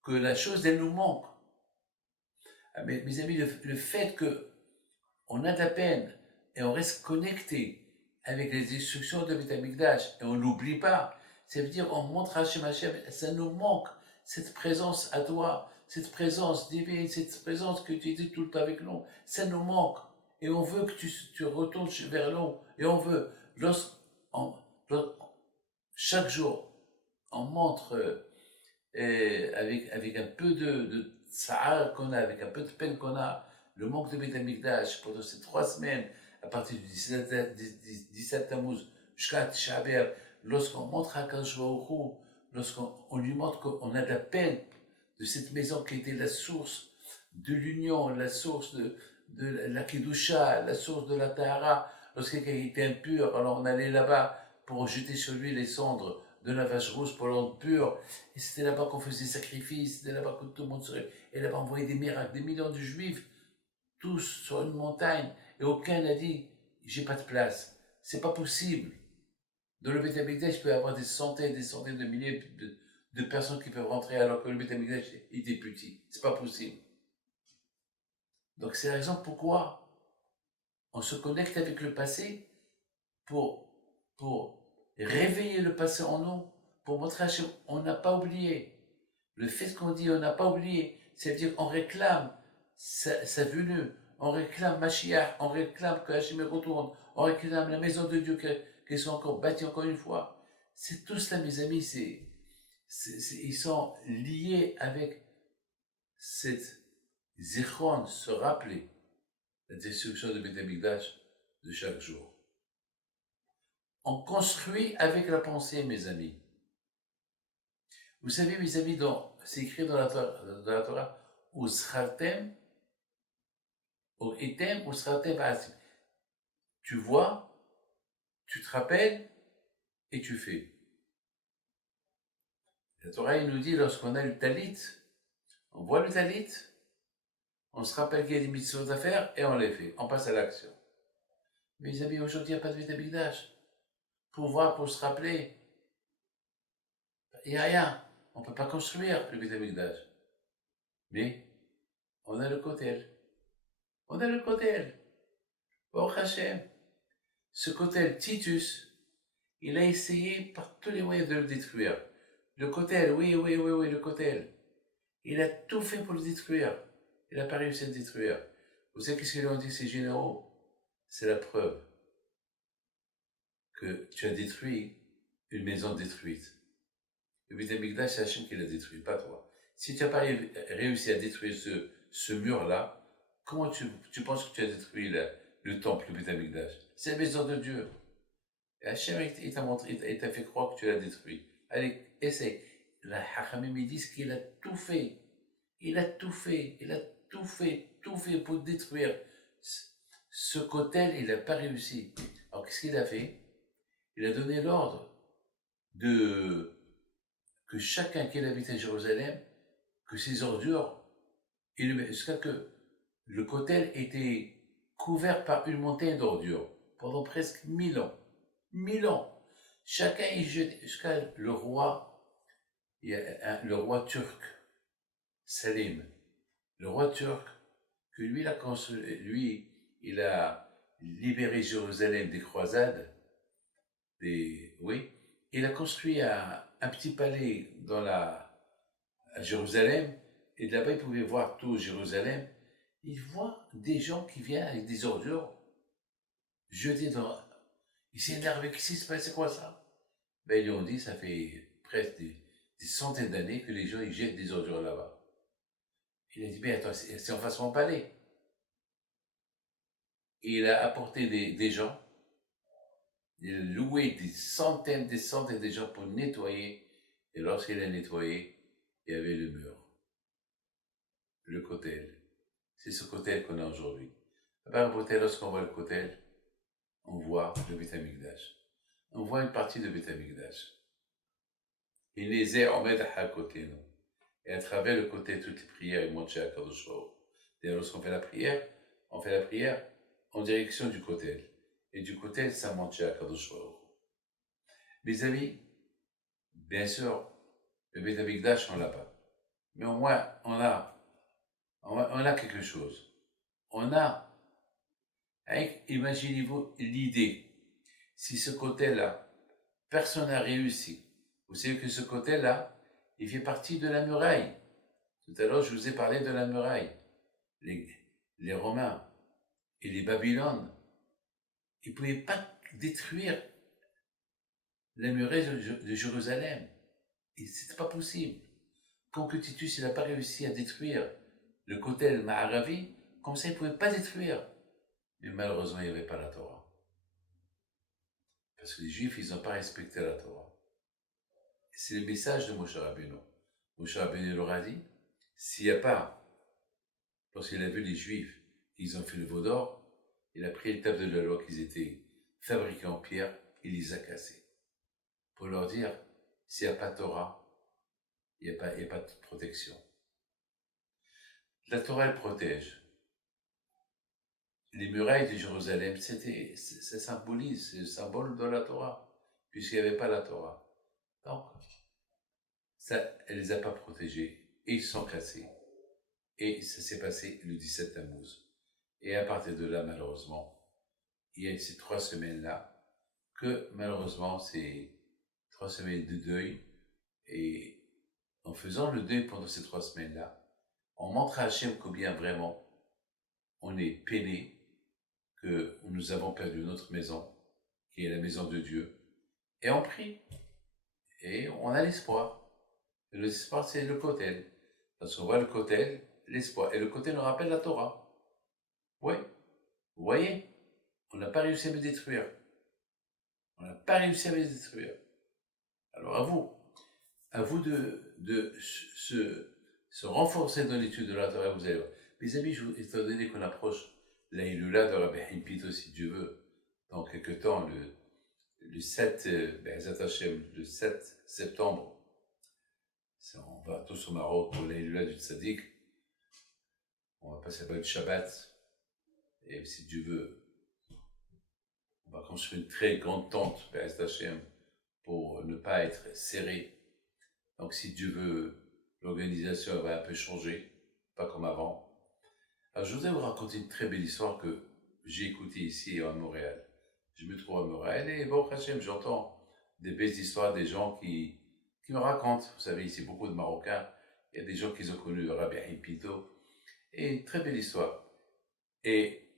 que la chose, elle nous manque. Ah, mais mes amis, le fait qu'on a de la peine et on reste connecté avec les instructions de Beth Amikdash et on n'oublie pas, ça veut dire on montre à Hachem, ça nous manque, cette présence à toi, cette présence divine, cette présence que tu étais tout le temps avec nous, ça nous manque. Et on veut que tu retournes vers nous. Et on veut, chaque jour, on montre avec un peu de tsar qu'on a, avec un peu de peine qu'on a, le manque de Beth Amikdash pendant ces 3 semaines, à partir du 17 Tammuz jusqu'à Tisha B'Av, lorsqu'on montre à Akadosh Baruch Hu, lorsqu'on lui montre qu'on a de la peine de cette maison qui était la source de l'union, la source de la Kedusha, la source de la Tahara, lorsqu'il était impur, alors on allait là-bas pour jeter sur lui les cendres de la vache rouge pour le rendre pur, et c'était là-bas qu'on faisait sacrifice, c'était là-bas que tout le monde serait, et là-bas on voyait des miracles, des millions de juifs, tous sur une montagne, et aucun n'a dit, j'ai pas de place. C'est pas possible. Dans le Beth Amikdash, il peut y avoir des centaines de milliers de personnes qui peuvent rentrer alors que le Beth Amikdash était petit. C'est pas possible. Donc c'est la raison pourquoi on se connecte avec le passé pour réveiller le passé en nous, pour montrer à Hachem, on n'a pas oublié. Le fait qu'on dit on n'a pas oublié, c'est-à-dire qu'on réclame sa venue, on réclame Mashiach, on réclame que Hachem retourne, on réclame la maison de Dieu qu'elle soit encore bâtie encore une fois. C'est tout cela, mes amis, ils sont liés avec cette zichron, se rappeler la destruction de Beth Amikdash de chaque jour. On construit avec la pensée, mes amis. Vous savez, mes amis, c'est écrit dans la Torah, Uschartem, Etem, Uschartem, Asim. Tu vois, tu te rappelles et tu fais. La Torah, il nous dit, lorsqu'on a le talit, on voit le talit, on se rappelle qu'il y a des mitzvot à faire et on les fait. On passe à l'action. Mes amis, aujourd'hui, il n'y a pas de Beth Amikdash. Pour voir, pour se rappeler, il n'y a rien. On ne peut pas construire le Beth Amikdash. Mais on a le kotel. On a le kotel. Baruch Hashem. Ce kotel, Titus, il a essayé par tous les moyens de le détruire. Le kotel, oui, le kotel. Il a tout fait pour le détruire. Il n'a pas réussi à le détruire. Vous savez qu'est-ce qu'ils ont dit, ces généraux? c'est la preuve que tu as détruit une maison détruite. Le Beth Amikdash, c'est Hachem qui l'a détruit, pas toi. Si tu n'as pas réussi à détruire ce mur-là, comment tu penses que tu as détruit le temple, le Beth Amikdash? C'est la maison de Dieu. Et Hachem, il t'a montré, il t'a fait croire que tu l'as détruit. Allez, essaye. La Hachamim, ils disent qu'il a tout fait. Il a tout fait. Il a tout fait pour détruire. Ce qu'autel, il n'a pas réussi. Alors, qu'est-ce qu'il a fait? Il a donné l'ordre que chacun qui habite à Jérusalem, que ses ordures, jusqu'à que le Kotel était couvert par une montagne d'ordures pendant presque 1000 ans. 1000 ans. Chacun y jette, jusqu'à le roi, le roi turc, Salim, le roi turc, que lui, il a libéré Jérusalem des croisades, oui, il a construit un petit palais à Jérusalem, et de là-bas, il pouvait voir tout Jérusalem. Il voit des gens qui viennent avec des ordures jetées dans. Il s'est énervé, qu'est-ce qui se passe, c'est quoi ça? Ben, ils lui ont dit, ça fait presque des centaines d'années que les gens ils jettent des ordures là-bas. Il a dit, ben attends, c'est en face de mon palais. Et il a apporté des gens, il a loué des centaines de gens pour nettoyer. Et lorsqu'il a nettoyé, il y avait le mur, le Kotel. C'est ce Kotel qu'on a aujourd'hui. Lorsqu'on voit le Kotel, on voit le Beth Amikdash. On voit une partie de Beth Amikdash. Il les est en mettre à côté, nous. Et à travers le côté, toutes les prières, ils montent chez Akadosh Baruch Hu. D'ailleurs, lorsqu'on fait on fait la prière en direction du Kotel. Et du Kotel, ça monte chez Akadosh Baruch Hu. Mes amis, bien sûr, le Beth Amikdash, on l'a pas. Mais au moins, on a quelque chose. Imaginez-vous l'idée. Si ce côté-là, personne n'a réussi. Vous savez que ce côté-là, il fait partie de la muraille. Tout à l'heure, je vous ai parlé de la muraille. Les Romains et les Babylones, ils ne pouvaient pas détruire la muraille de Jérusalem. Et c'était pas possible. Quand Titus n'a pas réussi à détruire le côté Ma'aravi, comme ça, il ne pouvait pas détruire. Mais malheureusement, il n'y avait pas la Torah. Parce que les Juifs, ils n'ont pas respecté la Torah. C'est le message de Moshe Rabbeinu. Moshe Rabbeinu leur a dit, s'il n'y a pas, lorsqu'il a vu les Juifs, ils ont fait le veau d'or, il a pris les tables de la loi qu'ils étaient fabriquées en pierre, il les a cassées. Pour leur dire, s'il n'y a pas de Torah, il n'y a pas de protection. La Torah, elle protège. Les murailles de Jérusalem, ça symbolise, c'est le symbole de la Torah, puisqu'il n'y avait pas la Torah. Donc, ça, elle ne les a pas protégés, et ils sont cassés. Et ça s'est passé le 17 Tammuz. Et à partir de là, malheureusement, il y a ces 3 semaines-là, que malheureusement, c'est 3 semaines de deuil. Et en faisant le deuil pendant ces 3 semaines-là, on montre à Hachem combien vraiment on est peiné, que nous avons perdu notre maison, qui est la maison de Dieu. Et on prie. Et on a l'espoir. Et l'espoir, c'est le Kotel. Parce qu'on voit le Kotel, l'espoir. Et le Kotel nous rappelle la Torah. Oui. Vous voyez, on n'a pas réussi à me détruire. On n'a pas réussi à me détruire. Alors à vous de se renforcer dans l'étude de la Torah, vous allez voir. Mes amis, étant donné qu'on approche la Hilula de Rabbi Haim Pito, si Dieu veut, dans quelques temps, le 7, le 7 septembre, on va tous au Maroc pour la Hilula du Tzaddik. On va passer par le Shabbat. Et si Dieu veut, on va construire une très grande tente, pour ne pas être serré. Donc si Dieu veut, l'organisation va un peu changer, pas comme avant. Alors je voudrais vous raconter une très belle histoire que j'ai écoutée ici à Montréal. Je me trouve à Montréal et bon, Hachem, j'entends des belles histoires des gens qui me racontent. Vous savez, ici, beaucoup de Marocains, il y a des gens qui ont connu Rabbi Haim Pito. Et une très belle histoire. Et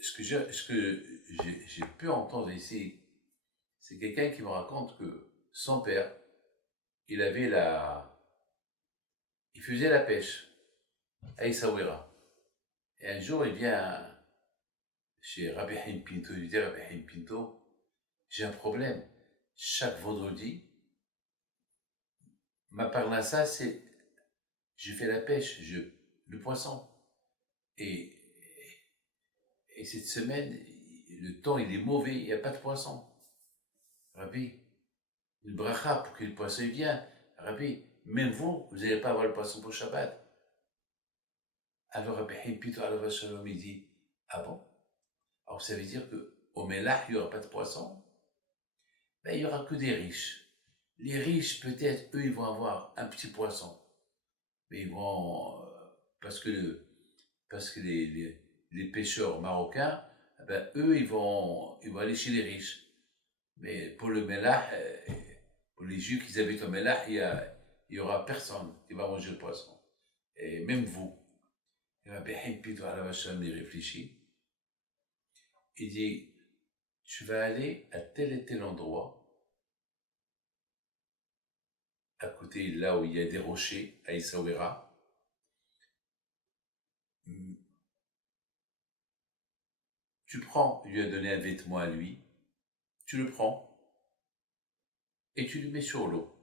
j'ai pu entendre ici, c'est quelqu'un qui me raconte que son père, il avait il faisait la pêche à Essaouira. Et un jour, il vient chez Rabbi Haim Pinto, il lui dit, Rabbi Haim Pinto, j'ai un problème. Chaque vendredi, ma parnassa, c'est, je fais la pêche, le poisson. Et, et cette semaine, le temps, il est mauvais, il n'y a pas de poisson. Rabbi, une bracha pour que le poisson vienne. Rabbi, même vous n'allez pas avoir le poisson pour Shabbat. Alors Rabbi Haim Pinto, alors Shalom, il dit, ah bon? Alors ça veut dire qu'au Mélah, il n'y aura pas de poisson? Ben, il n'y aura que des riches. Les riches, peut-être, eux, ils vont avoir un petit poisson. Mais ils vont, parce que les pêcheurs marocains, ben, eux, ils vont aller chez les riches. Mais pour le Mélah, pour les Juifs qui habitent au Mélah, il y aura personne qui va manger le poisson. Et même vous. Et Rabbi Haim Pinto il réfléchit. Il dit, tu vas aller à tel et tel endroit, à côté là où il y a des rochers, à Essaouira. Tu prends, il lui a donné un vêtement à lui, tu le prends et tu le mets sur l'eau.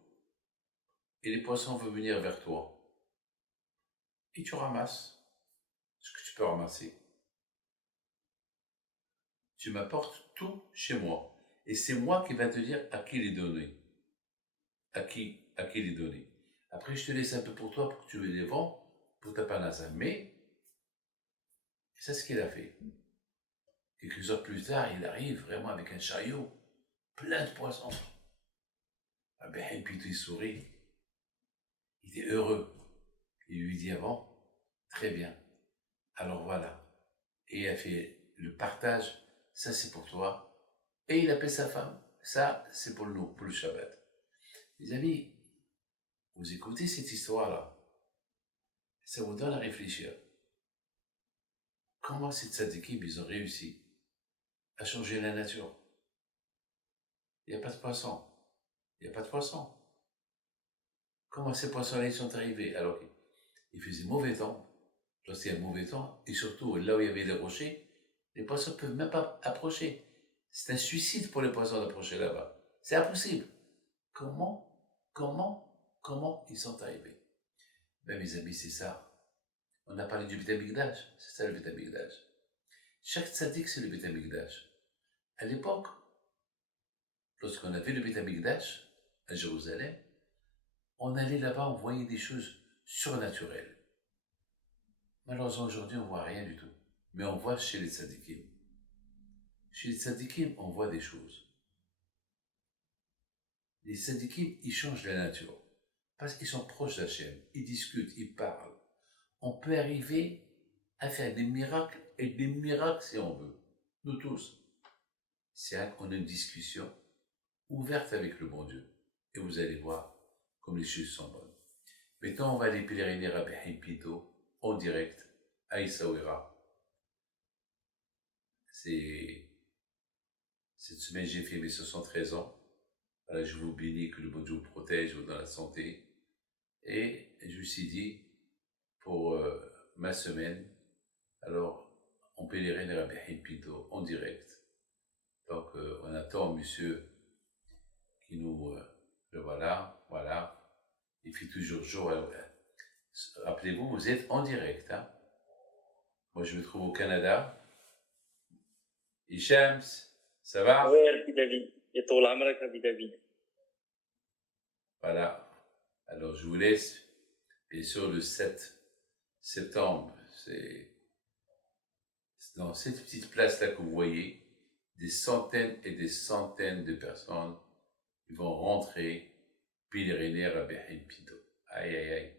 Et les poissons vont venir vers toi. Et tu ramasses ce que tu peux ramasser. Tu m'apportes tout chez moi. Et c'est moi qui va te dire à qui les donner. À qui les donner. Après, je te laisse un peu pour toi, pour que tu les vends, pour ta panassa. Mais, c'est ce qu'il a fait. Quelques heures plus tard, il arrive vraiment avec un chariot plein de poissons. Ah ben, et puis il sourit. Il était heureux. Il lui dit avant, très bien. Alors voilà. Et il a fait le partage, ça c'est pour toi. Et il appelle sa femme, ça c'est pour le Shabbat. Les amis, vous écoutez cette histoire-là, ça vous donne à réfléchir. Comment ces tzadikim, ils ont réussi à changer la nature? Il n'y a pas de poisson. Il n'y a pas de poisson. Comment ces poissons-là, ils sont arrivés? Alors qu'il faisait mauvais temps. Lorsqu'il y a mauvais temps, et surtout là où il y avait des rochers, les poissons ne peuvent même pas approcher. C'est un suicide pour les poissons d'approcher là-bas. C'est impossible. Comment ils sont arrivés? Ben mes amis, c'est ça. On a parlé du Beth Amikdash. C'est ça le Beth Amikdash. Chaque tzaddik, c'est le Beth Amikdash. À l'époque, lorsqu'on avait le Beth Amikdash à Jérusalem, on allait là-bas, on voyait des choses surnaturelles. Malheureusement, aujourd'hui, on ne voit rien du tout. Mais on voit chez les tzaddikim. Chez les tzaddikim, on voit des choses. Les tzaddikim, ils changent la nature. Parce qu'ils sont proches d'Hachem. Ils discutent, ils parlent. On peut arriver à faire des miracles, et des miracles si on veut. Nous tous. C'est là qu'on a une discussion ouverte avec le bon Dieu. Et vous allez voir comme les choses sont bonnes. Maintenant, on va aller pèleriner à Rabbi Haim Pinto en direct à Essaouira. Cette semaine, j'ai fait mes 73 ans. Voilà, je vous bénis, que le bon Dieu vous protège, vous donne la santé. Et je me suis dit, pour ma semaine, alors on pèlerine à Rabbi Haim Pinto en direct. Donc on attend monsieur qui nous... le voilà. Il fait toujours jour. Rappelez-vous, vous êtes en direct. Hein? Moi, je me trouve au Canada. Hichams, ça va? Oui, Rabbi David. Et tout l'amrak, Rabbi David. Voilà. Alors, je vous laisse. Bien sûr, le 7 septembre, c'est dans cette petite place-là que vous voyez, des centaines et des centaines de personnes qui vont rentrer pèleriner à Rabbi Haim Pinto. Aïe, aïe, aïe.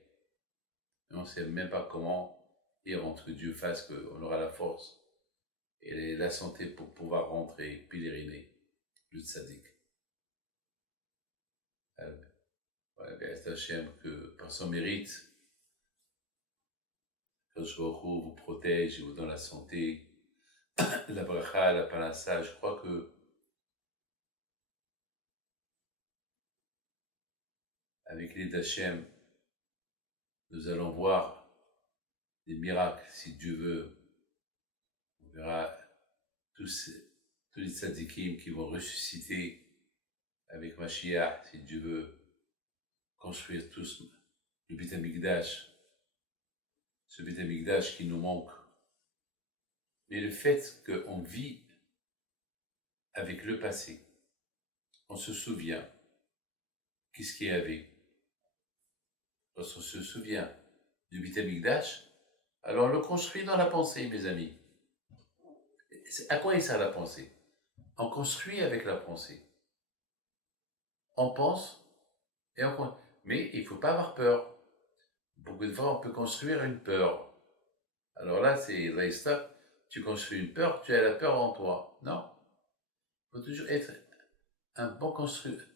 On ne sait même pas comment, et entre Dieu fasse qu'on aura la force et la santé pour pouvoir rentrer pèleriner le tzaddik. Voilà, Béat Hachem, que par son mérite, que je vous protège et vous donne la santé, la bracha, la panassa, je crois que avec l'aide d'Hachem, nous allons voir des miracles, si Dieu veut. On verra tous, tous les tzadikim qui vont ressusciter avec Mashiach, si Dieu veut, construire tous le Beit HaMikdash, ce Beit HaMikdash qui nous manque. Mais le fait qu'on vit avec le passé, on se souvient qu'est-ce qu'il y avait. Lorsqu'on se souvient du Beit HaMikdash, alors on le construit dans la pensée, mes amis. À quoi il sert la pensée? On construit avec la pensée. On pense et on construit. Mais il ne faut pas avoir peur. Beaucoup de fois, on peut construire une peur. Alors là, c'est l'Aïsta, tu construis une peur, tu as la peur en toi. Non. Il faut toujours être un bon constructeur,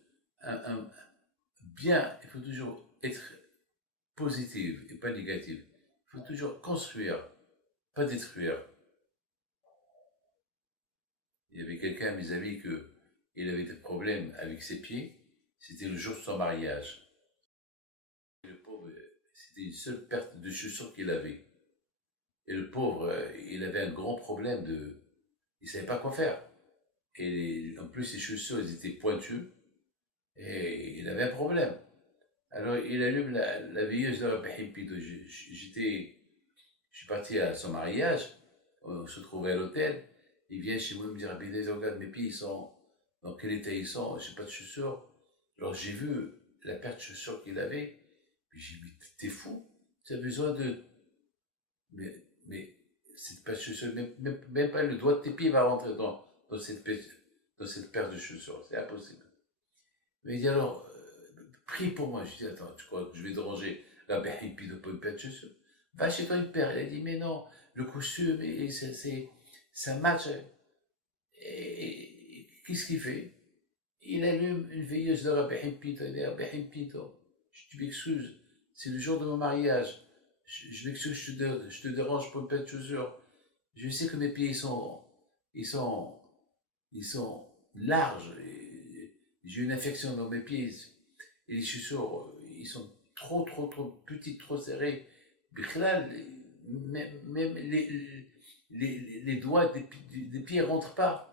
bien, il faut toujours être positif et pas négatif. Il faut toujours construire, pas détruire. Il y avait quelqu'un, mes amis, il avait des problèmes avec ses pieds. C'était le jour de son mariage. Le pauvre, c'était une seule perte de chaussures qu'il avait. Et le pauvre, il avait un grand problème il ne savait pas quoi faire. Et en plus, ses chaussures, elles étaient pointues. Et il avait un problème. Alors, il allume la veilleuse de la Pépito. Je suis parti à son mariage. On se trouvait à l'hôtel. Il vient chez moi me dire, regarde, mes pieds, ils sont, dans quel état ils sont, je n'ai pas de chaussures. Alors j'ai vu la paire de chaussures qu'il avait, puis j'ai dit, t'es fou, tu as besoin de... Mais cette paire de chaussures, même pas le doigt de tes pieds va rentrer dans cette paire de chaussures, c'est impossible. Mais il dit alors, prie pour moi. Je dis, attends, tu crois que je vais déranger la Béhipi de pas une paire de chaussures? Va chez toi une paire. Elle a dit, mais non, le costume, ça match. Et qu'est-ce qu'il fait? Il allume une veilleuse de Rabbi Pinto. Il dit, Rabbi Pinto, tu m'excuses, c'est le jour de mon mariage. Je m'excuse, je te dérange pour une paire de chaussures. Je sais que mes pieds, ils sont larges. J'ai une infection dans mes pieds. Et les chaussures, ils sont trop petites, trop serrées. Même les doigts des pieds ne rentrent pas.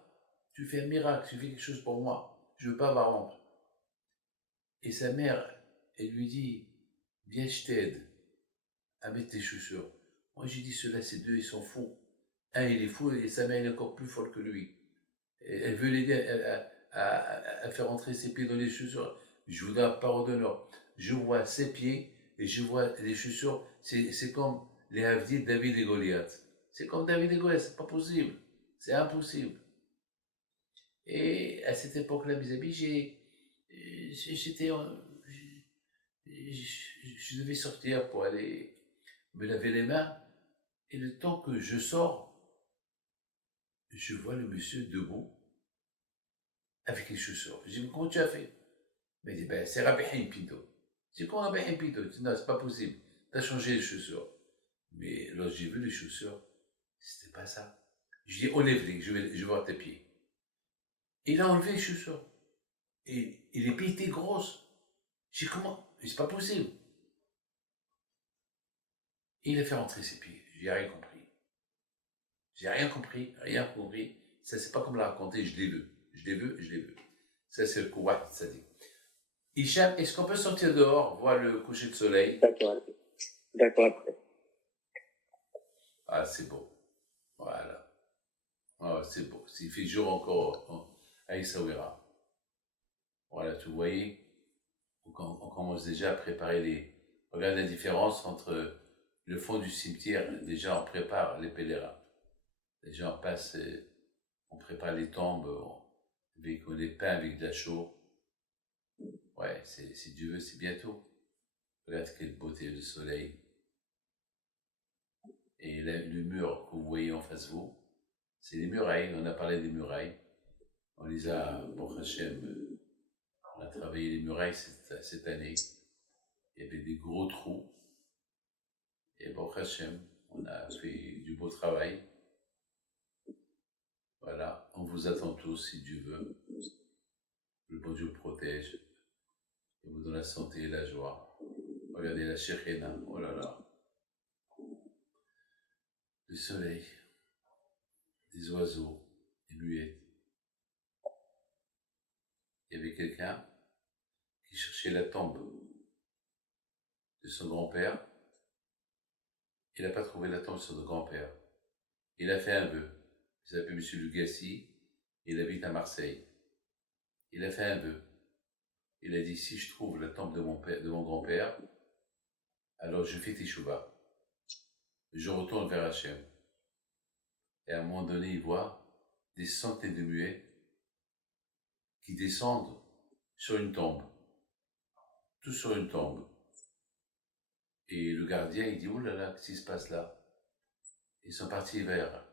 Tu fais un miracle, tu fais quelque chose pour moi. Je ne veux pas avoir honte. Et sa mère, elle lui dit, viens, je t'aide à mettre tes chaussures. Moi, j'ai dit, ceux-là, ces deux, ils sont fous. Un, il est fou, et sa mère, elle est encore plus folle que lui. Elle veut l'aider à faire entrer ses pieds dans les chaussures. Je vous donne parole d'honneur. Je vois ses pieds et je vois les chaussures. C'est comme les Havdis, David et Goliath. C'est comme David et Goliath, c'est pas possible. C'est impossible. Et à cette époque-là, mes amis, je devais sortir pour aller me laver les mains. Et le temps que je sors, je vois le monsieur debout avec les chaussures. Je dis, mais comment tu as fait? Il m'a dit, ben, c'est Rabbi Haim Pinto. Je dis, comment Rabbi Haim Pinto? Je dis, non, c'est pas possible. Tu as changé les chaussures. Mais lorsque j'ai vu les chaussures, c'était pas ça. Je dis, enlève-les, je vais voir tes pieds. Et il a enlevé les chaussures. Et les pieds étaient grosses. Je dis, comment? C'est pas possible. Et il a fait rentrer ses pieds. J'ai rien compris. J'ai rien compris. Ça, c'est pas comme l'a raconté, je l'ai vu. Ça, c'est le Kouat, ça dit. Hicham, est-ce qu'on peut sortir dehors, voir le coucher de soleil? D'accord, après. Ah, c'est beau. Voilà. Ah, c'est beau. S'il fait jour encore à Essaouira. Voilà, tu voyez, on commence déjà à préparer Regarde la différence entre le fond du cimetière. Déjà, on prépare les pèlerins. Déjà, on prépare les tombes, avec des pains avec de la chaux. Ouais, si Dieu veut, c'est bientôt. Regarde quelle beauté le soleil. Et le mur que vous voyez en face de vous, c'est les murailles. On a parlé des murailles. On les a, pour Hachem, on a travaillé les murailles cette année. Il y avait des gros trous. Et pour Hachem, on a fait du beau travail. vous attend tous, si Dieu veut. Le bon Dieu vous protège. Il vous donne la santé et la joie. Regardez la Shekhina, oh là là. Le soleil, des oiseaux, des muettes. Il y avait quelqu'un qui cherchait la tombe de son grand-père. Il n'a pas trouvé la tombe de son grand-père. Il a fait un vœu. Il s'appelle M. Lugassi. Il habite à Marseille. Il a fait un vœu. Il a dit, si je trouve la tombe de mon grand-père, alors je fais Teshuvah. Je retourne vers Hachem. Et à un moment donné, il voit des centaines de muettes qui descendent sur une tombe. Tous sur une tombe. Et le gardien, il dit, oh là là, qu'est-ce qui se passe là? Ils sont partis vers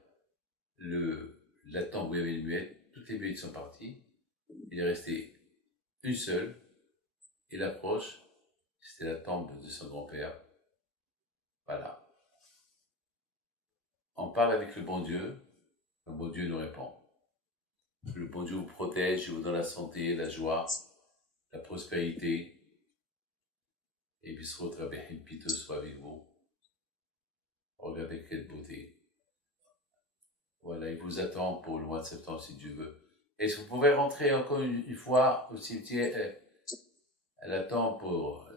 la tombe où il y avait les muettes. Toutes les muettes sont parties. Il est resté une seule. Il approche. C'était la tombe de son grand-père. Voilà. On parle avec le bon Dieu nous répond. Le bon Dieu vous protège, il vous donne la santé, la joie, la prospérité. Et Bisrot Rabbeim Pito soit avec vous. Regardez quelle beauté. Voilà, il vous attend pour le mois de septembre si Dieu veut. Est-ce que vous pouvez rentrer encore une fois au cimetière? Elle attend pour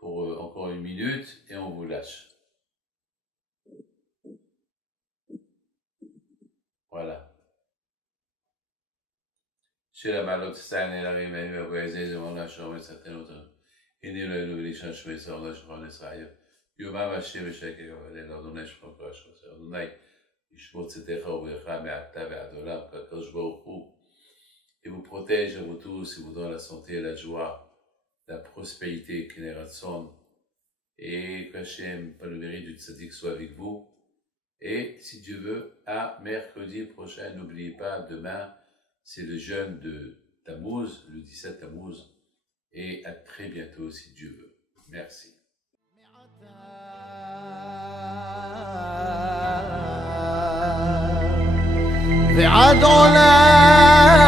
encore une minute et on vous lâche. Voilà. Chez la malotte, ça n'est la rimaine, mais après, c'est la chambre, certains autres. Et nous, les changements, ça, on a changé ça. Yoma, ma chérie, chaque l'ordonnée, je crois que je suis ordonnée. Je pense que c'était Rabbecha, mais à Tav et à Dolam, quand je vois au coup. Et vous protège à vous tous, et vous donne la santé, la joie, la prospérité, qu'il est ratson. Et qu'Hachem, par le mérite du tzaddik, soit avec vous. Et si Dieu veut, à mercredi prochain, n'oubliez pas, demain, c'est le jeûne de Tammuz, le 17 Tammuz. Et à très bientôt, si Dieu veut. Merci. ועד עולם